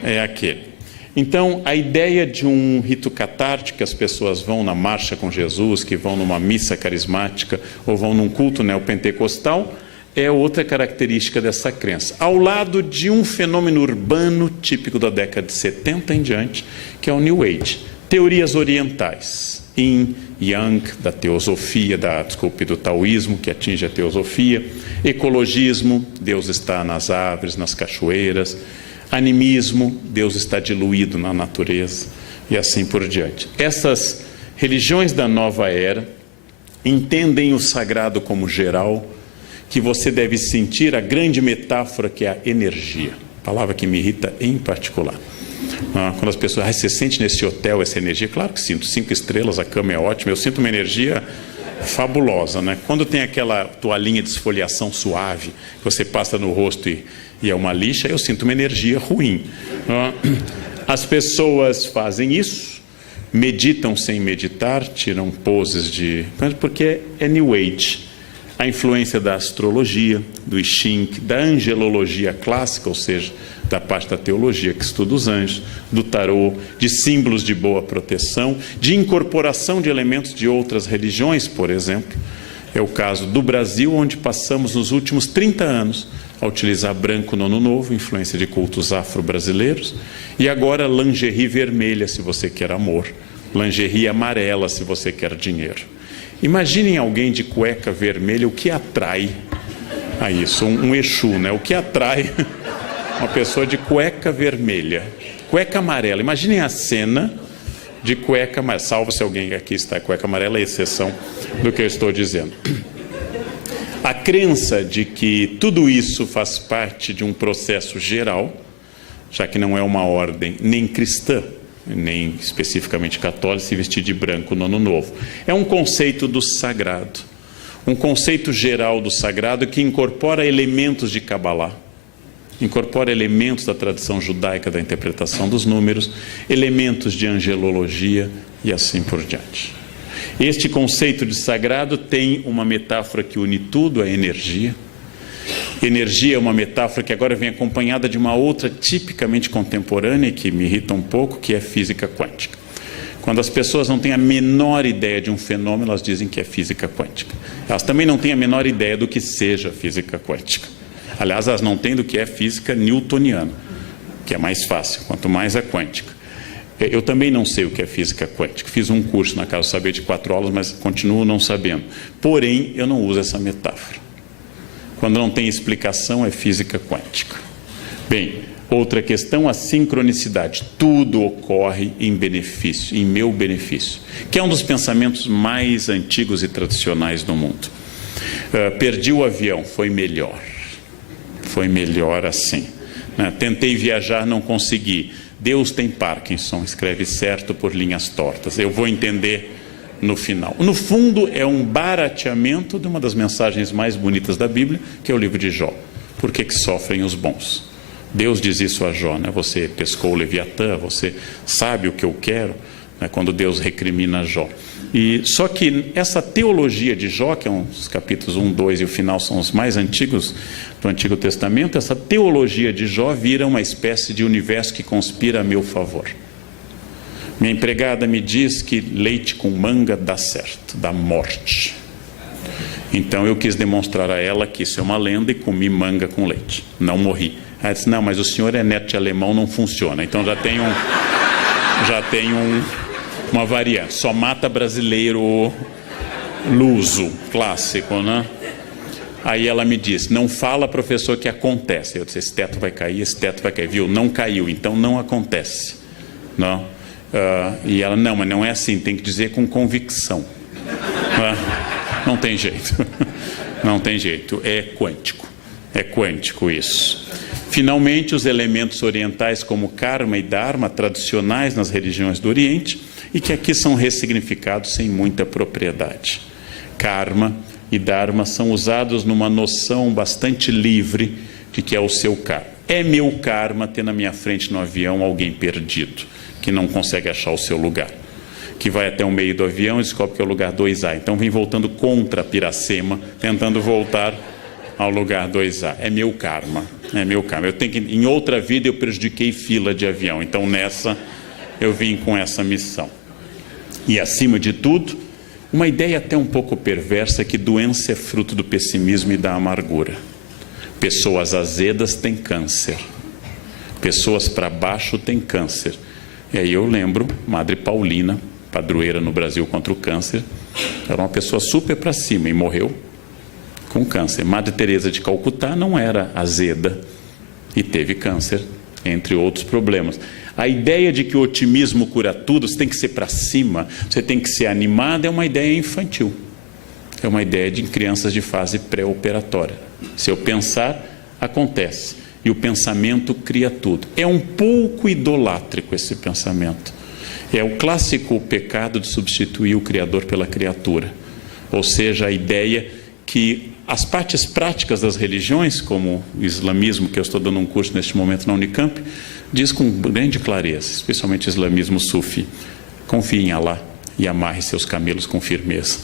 é aquele. Então, a ideia de um rito catártico, que as pessoas vão na marcha com Jesus, que vão numa missa carismática ou vão num culto neopentecostal, é outra característica dessa crença. Ao lado de um fenômeno urbano típico da década de 70 em diante, que é o New Age. Teorias orientais, Yin, Yang, da teosofia, do taoísmo, que atinge a teosofia, ecologismo, Deus está nas árvores, nas cachoeiras, animismo, Deus está diluído na natureza, e assim por diante. Essas religiões da nova era entendem o sagrado como geral, que você deve sentir a grande metáfora que é a energia, palavra que me irrita em particular. Quando as pessoas, você sente nesse hotel essa energia? Claro que sinto, 5 estrelas, a cama é ótima, eu sinto uma energia fabulosa, né? Quando tem aquela toalhinha de esfoliação suave, que você passa no rosto e é uma lixa, eu sinto uma energia ruim. As pessoas fazem isso, meditam sem meditar, tiram poses porque é New Age. A influência da astrologia, do I Ching, da angelologia clássica, ou seja, da parte da teologia que estuda os anjos, do tarô, de símbolos de boa proteção, de incorporação de elementos de outras religiões, por exemplo. É o caso do Brasil, onde passamos nos últimos 30 anos a utilizar branco no Ano Novo, influência de cultos afro-brasileiros, e agora lingerie vermelha, se você quer amor, lingerie amarela, se você quer dinheiro. Imaginem alguém de cueca vermelha, o que atrai a isso? Um Exu, né? O que atrai uma pessoa de cueca vermelha? Cueca amarela. Imaginem a cena de cueca amarela. Salvo se alguém aqui está cueca amarela, é exceção do que eu estou dizendo. A crença de que tudo isso faz parte de um processo geral, já que não é uma ordem nem cristã, nem especificamente católica, se vestir de branco no Ano Novo. É um conceito do sagrado, um conceito geral do sagrado que incorpora elementos de Kabbalah, incorpora elementos da tradição judaica da interpretação dos números, elementos de angelologia e assim por diante. Este conceito de sagrado tem uma metáfora que une tudo, a energia. Energia é uma metáfora que agora vem acompanhada de uma outra tipicamente contemporânea e que me irrita um pouco, que é física quântica. Quando as pessoas não têm a menor ideia de um fenômeno, elas dizem que é física quântica. Elas também não têm a menor ideia do que seja física quântica. Aliás, elas não têm do que é física newtoniana, que é mais fácil, quanto mais a quântica. Eu também não sei o que é física quântica. Fiz um curso na Casa do Saber de 4 aulas, mas continuo não sabendo. Porém, eu não uso essa metáfora. Quando não tem explicação, é física quântica. Bem, outra questão, a sincronicidade. Tudo ocorre em benefício, em meu benefício, que é um dos pensamentos mais antigos e tradicionais do mundo. Perdi o avião, foi melhor. Foi melhor assim. Tentei viajar, não consegui. Deus tem Parkinson, escreve certo por linhas tortas. Eu vou entender no final. No fundo, é um barateamento de uma das mensagens mais bonitas da Bíblia, que é o livro de Jó. Por que sofrem os bons? Deus diz isso a Jó, né? Você pescou o Leviatã, você sabe o que eu quero, né? Quando Deus recrimina Jó. E só que essa teologia de Jó, que é os capítulos 1, 2 e o final são os mais antigos do Antigo Testamento, essa teologia de Jó vira uma espécie de universo que conspira a meu favor. Minha empregada me diz que leite com manga dá certo, dá morte. Então eu quis demonstrar a ela que isso é uma lenda e comi manga com leite. Não morri. Ela disse, não, mas o senhor é neto de alemão, não funciona. Então já tem uma variante. Só mata brasileiro luso, clássico, né? Aí ela me disse, não fala, professor, que acontece. Eu disse, esse teto vai cair, viu? Não caiu, então não acontece. Não. E ela, não, mas não é assim, tem que dizer com convicção. Não tem jeito. Não tem jeito, é quântico isso. Finalmente, os elementos orientais como karma e dharma, tradicionais nas religiões do Oriente, e que aqui são ressignificados sem muita propriedade. Karma e dharma são usados numa noção bastante livre de que é o seu karma. É meu karma ter na minha frente no avião alguém perdido, que não consegue achar o seu lugar, que vai até o meio do avião e descobre que é o lugar 2A. Então vem voltando contra Piracema, tentando voltar ao lugar 2A. É meu karma, é meu karma. Eu tenho que, em outra vida eu prejudiquei fila de avião, então nessa eu vim com essa missão. E acima de tudo, uma ideia até um pouco perversa, que doença é fruto do pessimismo e da amargura. Pessoas azedas têm câncer, pessoas para baixo têm câncer. E aí eu lembro, Madre Paulina, padroeira no Brasil contra o câncer, era uma pessoa super para cima e morreu com câncer. Madre Teresa de Calcutá não era azeda e teve câncer, entre outros problemas. A ideia de que o otimismo cura tudo, você tem que ser para cima, você tem que ser animado, é uma ideia infantil. É uma ideia de crianças de fase pré-operatória. Se eu pensar, acontece. E o pensamento cria tudo. É um pouco idolátrico esse pensamento. É o clássico pecado de substituir o Criador pela criatura. Ou seja, a ideia que as partes práticas das religiões, como o islamismo, que eu estou dando um curso neste momento na Unicamp, diz com grande clareza, especialmente o islamismo sufi, confie em Allah e amarre seus camelos com firmeza.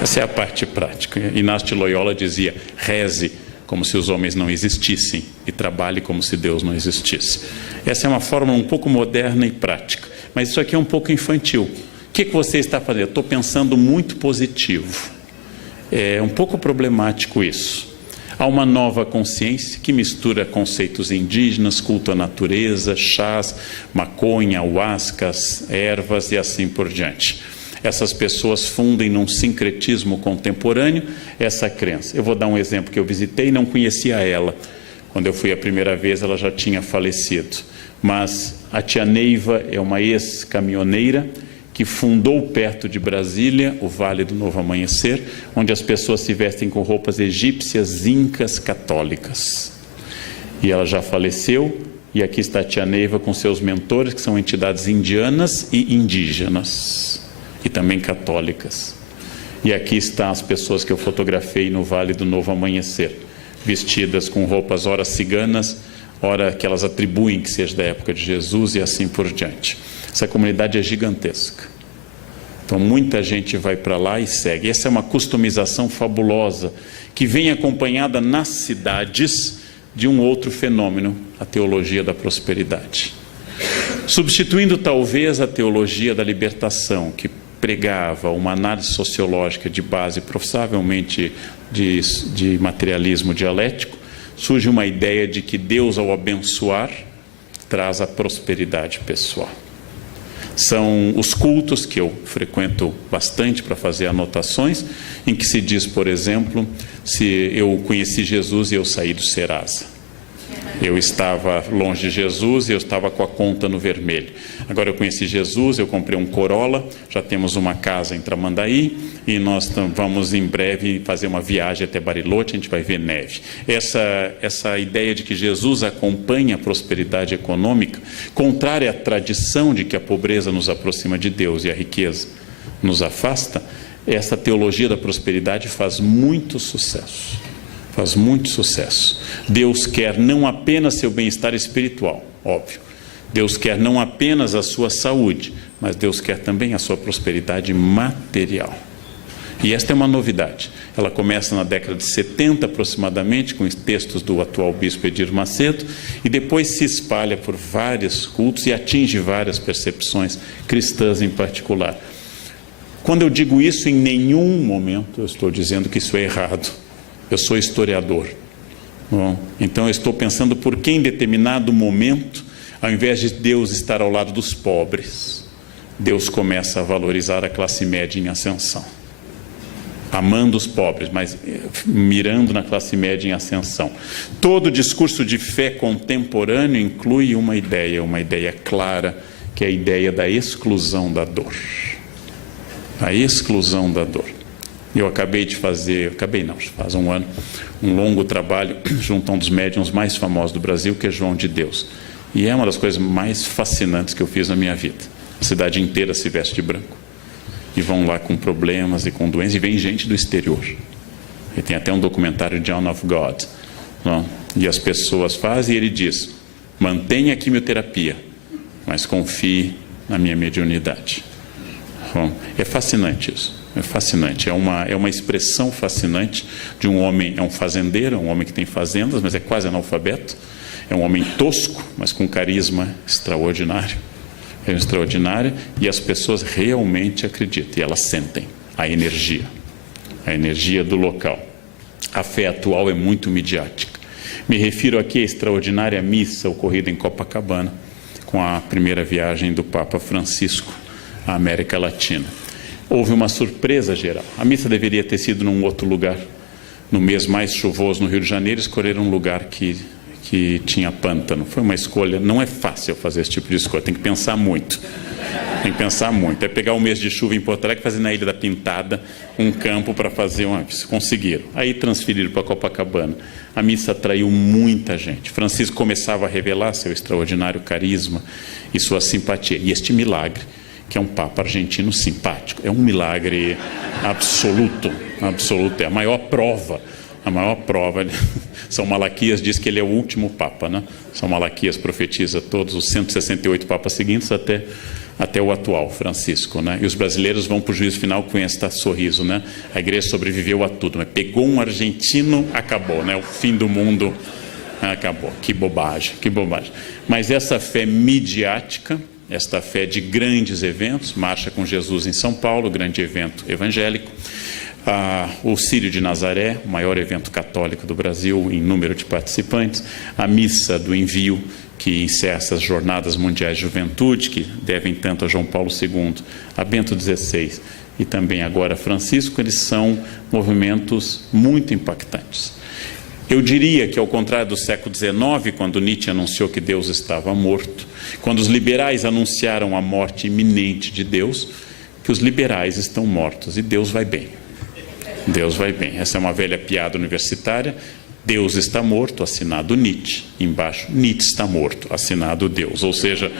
Essa é a parte prática. Inácio de Loyola dizia, reze como se os homens não existissem e trabalhe como se Deus não existisse. Essa é uma forma um pouco moderna e prática, mas isso aqui é um pouco infantil. O que você está fazendo? Eu estou pensando muito positivo. É um pouco problemático isso. Há uma nova consciência que mistura conceitos indígenas, culto à natureza, chás, maconha, ayahuascas, ervas e assim por diante. Essas pessoas fundem num sincretismo contemporâneo essa crença. Eu vou dar um exemplo que eu visitei e não conhecia ela. Quando eu fui a primeira vez, ela já tinha falecido. Mas a tia Neiva é uma ex-caminhoneira que fundou perto de Brasília o Vale do Novo Amanhecer, onde as pessoas se vestem com roupas egípcias, incas, católicas. E ela já faleceu, e aqui está a tia Neiva com seus mentores, que são entidades indianas e indígenas, e também católicas. E aqui estão as pessoas que eu fotografei no Vale do Novo Amanhecer, vestidas com roupas ora ciganas, ora que elas atribuem que seja da época de Jesus e assim por diante. Essa comunidade é gigantesca. Então muita gente vai para lá e segue. Essa é uma customização fabulosa que vem acompanhada nas cidades de um outro fenômeno, a teologia da prosperidade. Substituindo talvez a teologia da libertação, que pregava uma análise sociológica de base provavelmente de materialismo dialético, surge uma ideia de que Deus, ao abençoar, traz a prosperidade pessoal. São os cultos que eu frequento bastante para fazer anotações, em que se diz, por exemplo, se eu conheci Jesus e eu saí do Serasa. Eu estava longe de Jesus e eu estava com a conta no vermelho. Agora eu conheci Jesus, eu comprei um Corolla, já temos uma casa em Tramandaí e nós vamos em breve fazer uma viagem até Bariloche, a gente vai ver neve. Essa ideia de que Jesus acompanha a prosperidade econômica, contrária à tradição de que a pobreza nos aproxima de Deus e a riqueza nos afasta, essa teologia da prosperidade faz muito sucesso. Faz muito sucesso. Deus quer não apenas seu bem-estar espiritual, óbvio. Deus quer não apenas a sua saúde, mas Deus quer também a sua prosperidade material. E esta é uma novidade. Ela começa na década de 70 aproximadamente, com os textos do atual bispo Edir Macedo, e depois se espalha por vários cultos e atinge várias percepções cristãs em particular. Quando eu digo isso, em nenhum momento eu estou dizendo que isso é errado. Eu sou historiador. Bom, então eu estou pensando por que em determinado momento, ao invés de Deus estar ao lado dos pobres, Deus começa a valorizar a classe média em ascensão. Amando os pobres, mas mirando na classe média em ascensão. Todo discurso de fé contemporâneo inclui uma ideia clara, que é a ideia da exclusão da dor. A exclusão da dor. Eu acabei de fazer, faz um ano, um longo trabalho junto a um dos médiuns mais famosos do Brasil, que é João de Deus. E é uma das coisas mais fascinantes que eu fiz na minha vida. A cidade inteira se veste de branco. E vão lá com problemas e com doenças, e vem gente do exterior. E tem até um documentário, John of God. Não? E as pessoas fazem, e ele diz, mantenha a quimioterapia, mas confie na minha mediunidade. Bom, é fascinante isso. É fascinante, é uma expressão fascinante de um homem, é um fazendeiro, é um homem que tem fazendas, mas é quase analfabeto, é um homem tosco, mas com carisma extraordinário, e as pessoas realmente acreditam, e elas sentem a energia do local. A fé atual é muito midiática. Me refiro aqui à extraordinária missa ocorrida em Copacabana, com a primeira viagem do Papa Francisco à América Latina. Houve uma surpresa geral. A missa deveria ter sido num outro lugar. No mês mais chuvoso no Rio de Janeiro, escolheram um lugar que tinha pântano. Foi uma escolha, não é fácil fazer esse tipo de escolha, tem que pensar muito. Tem que pensar muito. É pegar o mês de chuva em Porto Alegre e fazer na Ilha da Pintada um campo para fazer uma... Conseguiram. Aí transferiram para Copacabana. A missa atraiu muita gente. Francisco começava a revelar seu extraordinário carisma e sua simpatia. E este milagre, que é um Papa argentino simpático, é um milagre absoluto, é a maior prova, São Malaquias diz que ele é o último Papa, né? São Malaquias profetiza todos os 168 Papas seguintes até o atual, Francisco, né? E os brasileiros vão para o juízo final com este sorriso, né? A igreja sobreviveu a tudo, mas pegou um argentino, acabou, né? O fim do mundo acabou, que bobagem. Mas essa fé midiática, esta fé de grandes eventos, Marcha com Jesus em São Paulo, grande evento evangélico, o Círio de Nazaré, o maior evento católico do Brasil em número de participantes, a Missa do Envio, que encerra essas Jornadas Mundiais de Juventude, que devem tanto a João Paulo II, a Bento XVI e também agora a Francisco, eles são movimentos muito impactantes. Eu diria que, ao contrário do século XIX, quando Nietzsche anunciou que Deus estava morto, quando os liberais anunciaram a morte iminente de Deus, que os liberais estão mortos e Deus vai bem. Deus vai bem. Essa é uma velha piada universitária. Deus está morto, assinado Nietzsche. Embaixo, Nietzsche está morto, assinado Deus. Ou seja,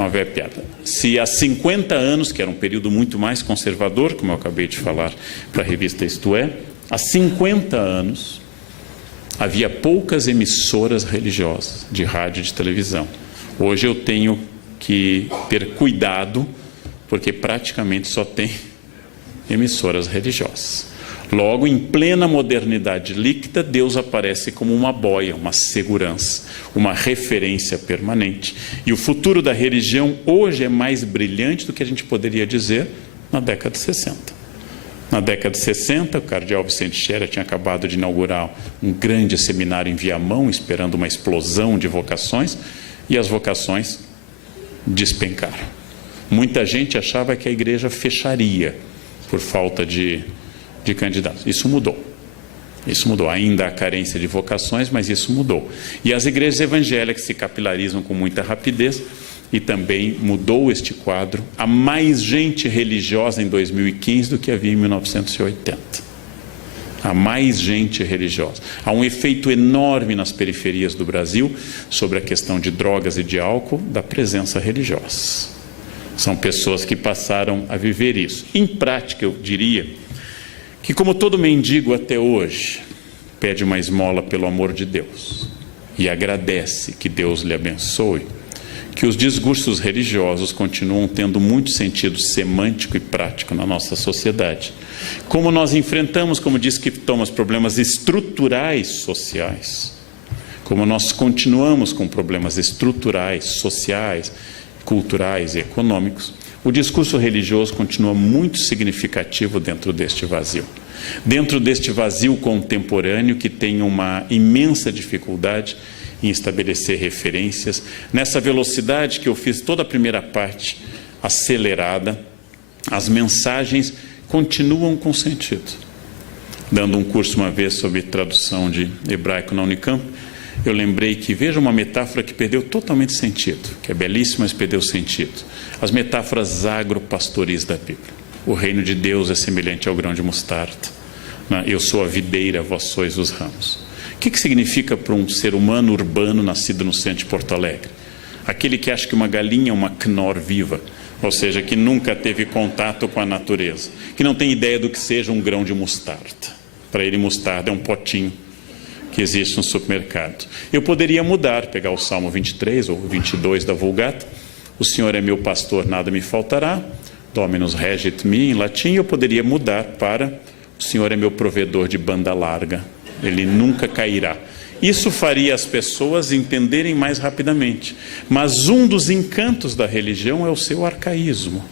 uma velha piada. Se há 50 anos, que era um período muito mais conservador, como eu acabei de falar para a revista Isto É, há 50 anos havia poucas emissoras religiosas de rádio e de televisão. Hoje eu tenho que ter cuidado, porque praticamente só tem emissoras religiosas. Logo, em plena modernidade líquida, Deus aparece como uma boia, uma segurança, uma referência permanente. E o futuro da religião hoje é mais brilhante do que a gente poderia dizer na década de 60. Na década de 60, o cardeal Vicente Scherer tinha acabado de inaugurar um grande seminário em Viamão, esperando uma explosão de vocações, e as vocações despencaram. Muita gente achava que a igreja fecharia por falta de candidatos. Isso mudou. Isso mudou. Ainda há carência de vocações, mas isso mudou. E as igrejas evangélicas se capilarizam com muita rapidez e também mudou este quadro. Há mais gente religiosa em 2015 do que havia em 1980. Há mais gente religiosa. Há um efeito enorme nas periferias do Brasil sobre a questão de drogas e de álcool, da presença religiosa. São pessoas que passaram a viver isso. Em prática, eu diria que, como todo mendigo até hoje, pede uma esmola pelo amor de Deus e agradece que Deus lhe abençoe, que os discursos religiosos continuam tendo muito sentido semântico e prático na nossa sociedade. Como nós enfrentamos, como disse que Thomas, problemas estruturais sociais, como nós continuamos com problemas estruturais, sociais, culturais e econômicos, o discurso religioso continua muito significativo dentro deste vazio. Dentro deste vazio contemporâneo que tem uma imensa dificuldade em estabelecer referências, nessa velocidade que eu fiz toda a primeira parte acelerada, as mensagens continuam com sentido. Dando um curso uma vez sobre tradução de hebraico na Unicamp, eu lembrei que, veja uma metáfora que perdeu totalmente sentido, que é belíssima, mas perdeu sentido. As metáforas agropastoris da Bíblia. O reino de Deus é semelhante ao grão de mostarda. Eu sou a videira, vós sois os ramos. O que significa para um ser humano urbano nascido no centro de Porto Alegre? Aquele que acha que uma galinha é uma Knorr viva, ou seja, que nunca teve contato com a natureza, que não tem ideia do que seja um grão de mostarda. Para ele, mostarda é um potinho que existe no supermercado. Eu poderia mudar, pegar o Salmo 23 ou 22 da Vulgata, o Senhor é meu pastor, nada me faltará, Dominus regit me, em latim. Eu poderia mudar para o Senhor é meu provedor de banda larga, ele nunca cairá. Isso faria as pessoas entenderem mais rapidamente. Mas um dos encantos da religião é o seu arcaísmo.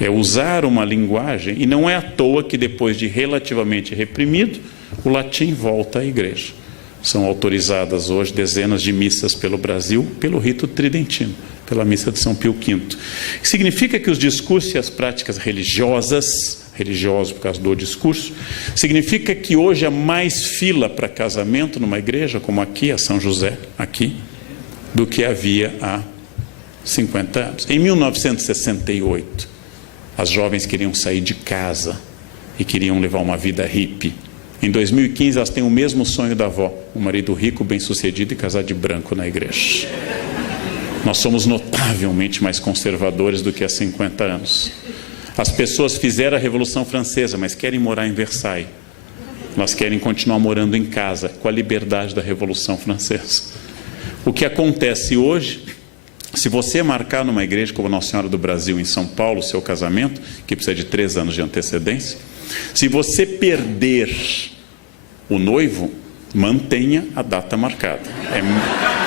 É usar uma linguagem, e não é à toa que depois de relativamente reprimido, o latim volta à igreja. São autorizadas hoje dezenas de missas pelo Brasil, pelo rito tridentino, pela missa de São Pio V. Significa que os discursos e as práticas religiosos por causa do discurso, significa que hoje há mais fila para casamento numa igreja, como aqui, a São José, aqui, do que havia há 50 anos. Em 1968, as jovens queriam sair de casa e queriam levar uma vida hippie. Em 2015, elas têm o mesmo sonho da avó, um marido rico, bem-sucedido e casar de branco na igreja. Nós somos notavelmente mais conservadores do que há 50 anos. As pessoas fizeram a Revolução Francesa, mas querem morar em Versailles. Elas querem continuar morando em casa, com a liberdade da Revolução Francesa. O que acontece hoje, se você marcar numa igreja como Nossa Senhora do Brasil, em São Paulo, o seu casamento, que precisa de 3 anos de antecedência, se você perder o noivo, mantenha a data marcada.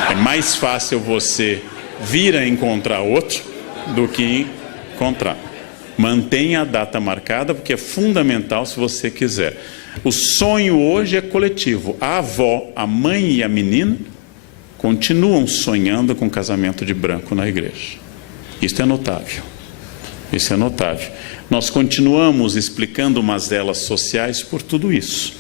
É mais fácil você vir a encontrar outro do que encontrar. Mantenha a data marcada, porque é fundamental se você quiser. O sonho hoje é coletivo. A avó, a mãe e a menina continuam sonhando com casamento de branco na igreja. Isso é notável. Isso é notável. Nós continuamos explicando mazelas sociais por tudo isso.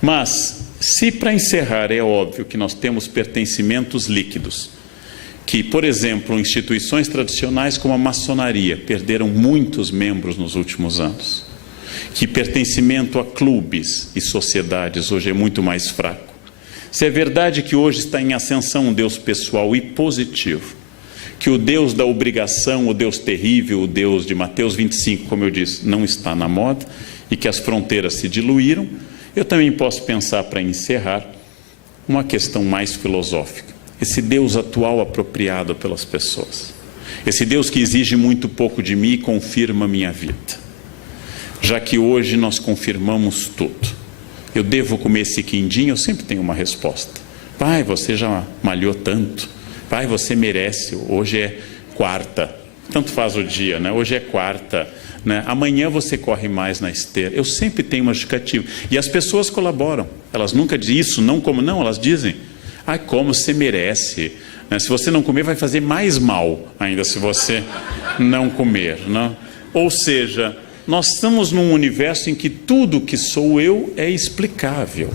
Mas, se para encerrar é óbvio que nós temos pertencimentos líquidos, que, por exemplo, instituições tradicionais como a maçonaria perderam muitos membros nos últimos anos, que pertencimento a clubes e sociedades hoje é muito mais fraco. Se é verdade que hoje está em ascensão um Deus pessoal e positivo, que o Deus da obrigação, o Deus terrível, o Deus de Mateus 25, como eu disse, não está na moda e que as fronteiras se diluíram, eu também posso pensar, para encerrar, uma questão mais filosófica. Esse Deus atual apropriado pelas pessoas. Esse Deus que exige muito pouco de mim e confirma a minha vida. Já que hoje nós confirmamos tudo. Eu devo comer esse quindim? Eu sempre tenho uma resposta. Pai, você já malhou tanto. Pai, você merece. Hoje é quarta. Tanto faz o dia, né? Hoje é quarta. Né? Amanhã você corre mais na esteira. Eu sempre tenho uma justificativa. E as pessoas colaboram. Elas nunca dizem isso, não como não. Elas dizem, como você merece. Né? Se você não comer, vai fazer mais mal ainda se você não comer. Né? Ou seja, nós estamos num universo em que tudo que sou eu é explicável.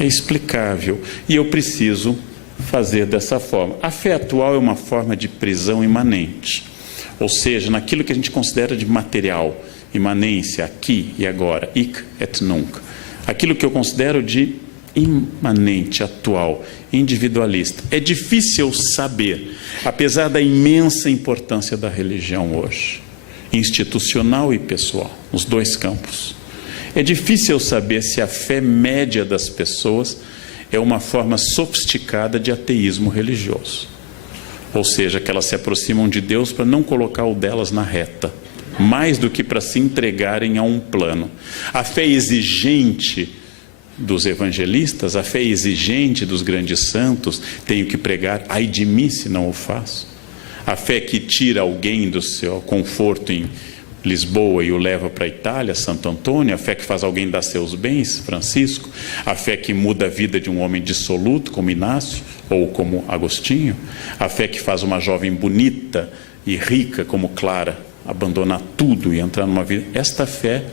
É explicável. E eu preciso fazer dessa forma. A fé atual é uma forma de prisão imanente. Ou seja, naquilo que a gente considera de material, imanência, aqui e agora, hic et nunc. Aquilo que eu considero de imanente, atual, individualista. É difícil saber, apesar da imensa importância da religião hoje, institucional e pessoal, nos dois campos. É difícil saber se a fé média das pessoas é uma forma sofisticada de ateísmo religioso. Ou seja, que elas se aproximam de Deus para não colocar o delas na reta, mais do que para se entregarem a um plano. A fé exigente dos evangelistas, a fé exigente dos grandes santos, tenho que pregar, ai de mim se não o faço. A fé que tira alguém do seu conforto em Lisboa e o leva para a Itália, Santo Antônio, a fé que faz alguém dar seus bens, Francisco, a fé que muda a vida de um homem dissoluto, como Inácio, ou como Agostinho, a fé que faz uma jovem bonita e rica, como Clara, abandonar tudo e entrar numa vida. Esta fé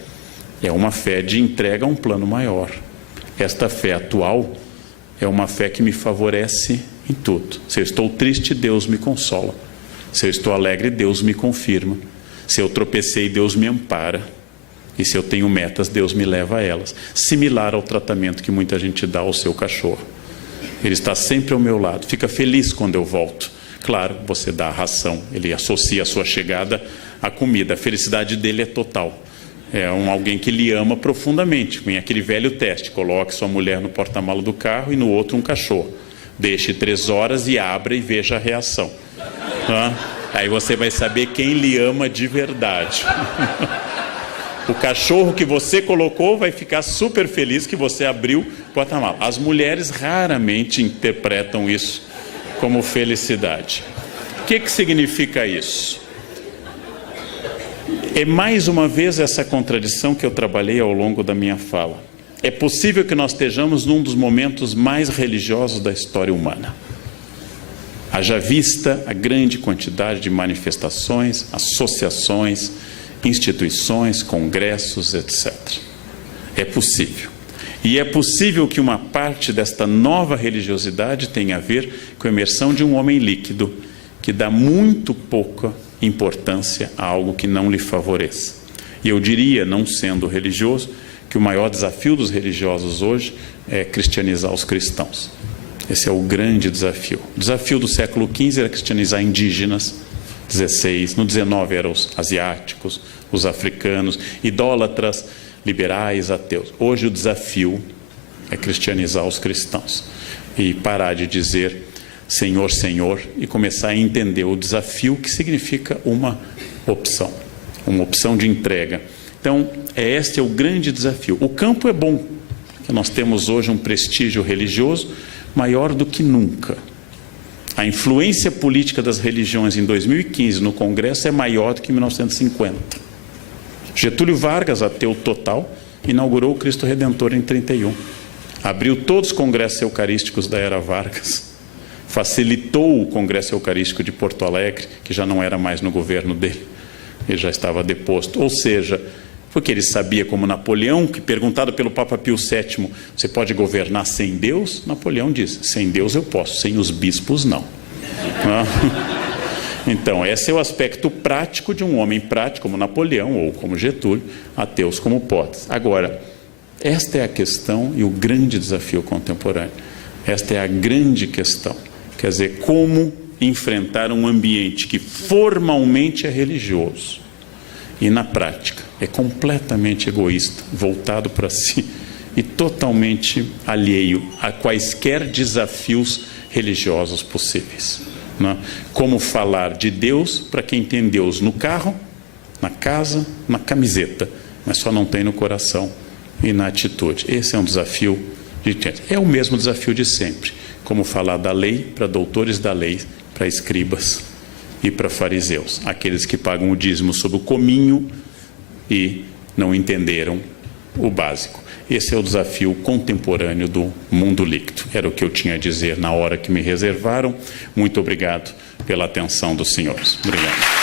é uma fé de entrega a um plano maior. Esta fé atual é uma fé que me favorece em tudo. Se eu estou triste, Deus me consola. Se eu estou alegre, Deus me confirma. Se eu tropecei, Deus me ampara. E se eu tenho metas, Deus me leva a elas. Similar ao tratamento que muita gente dá ao seu cachorro. Ele está sempre ao meu lado. Fica feliz quando eu volto. Claro, você dá a ração. Ele associa a sua chegada à comida. A felicidade dele é total. É alguém que lhe ama profundamente. Vem aquele velho teste. Coloque sua mulher no porta-malas do carro e no outro um cachorro. Deixe 3 horas e abra e veja a reação. Aí você vai saber quem lhe ama de verdade. O cachorro que você colocou vai ficar super feliz que você abriu o porta-malas. As mulheres raramente interpretam isso como felicidade. O que significa isso? É mais uma vez essa contradição que eu trabalhei ao longo da minha fala. É possível que nós estejamos num dos momentos mais religiosos da história humana. Haja vista a grande quantidade de manifestações, associações, instituições, congressos, etc. É possível. E é possível que uma parte desta nova religiosidade tenha a ver com a imersão de um homem líquido, que dá muito pouca importância a algo que não lhe favoreça. E eu diria, não sendo religioso, que o maior desafio dos religiosos hoje é cristianizar os cristãos. Esse é o grande desafio. O desafio do século XV era cristianizar indígenas, 16, no 19 eram os asiáticos, os africanos, idólatras, liberais, ateus. Hoje o desafio é cristianizar os cristãos e parar de dizer Senhor, Senhor, e começar a entender o desafio que significa uma opção de entrega. Então, este é o grande desafio. O campo é bom, porque nós temos hoje um prestígio religioso maior do que nunca. A influência política das religiões em 2015 no Congresso é maior do que em 1950. Getúlio Vargas, ateu total, inaugurou o Cristo Redentor em 31. Abriu todos os congressos eucarísticos da era Vargas. Facilitou o Congresso Eucarístico de Porto Alegre, que já não era mais no governo dele. Ele já estava deposto. Ou seja, porque ele sabia, como Napoleão, que perguntado pelo Papa Pio VII, você pode governar sem Deus? Napoleão diz, sem Deus eu posso, sem os bispos não. Então, esse é o aspecto prático de um homem prático, como Napoleão ou como Getúlio, ateus como Potts. Agora, esta é a questão e o grande desafio contemporâneo. Esta é a grande questão. Quer dizer, como enfrentar um ambiente que formalmente é religioso e na prática é completamente egoísta, voltado para si e totalmente alheio a quaisquer desafios religiosos possíveis, né? Como falar de Deus para quem tem Deus no carro, na casa, na camiseta, mas só não tem no coração e na atitude. Esse é um desafio é o mesmo desafio de sempre. Como falar da lei para doutores da lei, para escribas e para fariseus, aqueles que pagam o dízimo sob o cominho e não entenderam o básico. Esse é o desafio contemporâneo do mundo líquido. Era o que eu tinha a dizer na hora que me reservaram. Muito obrigado pela atenção dos senhores. Obrigado.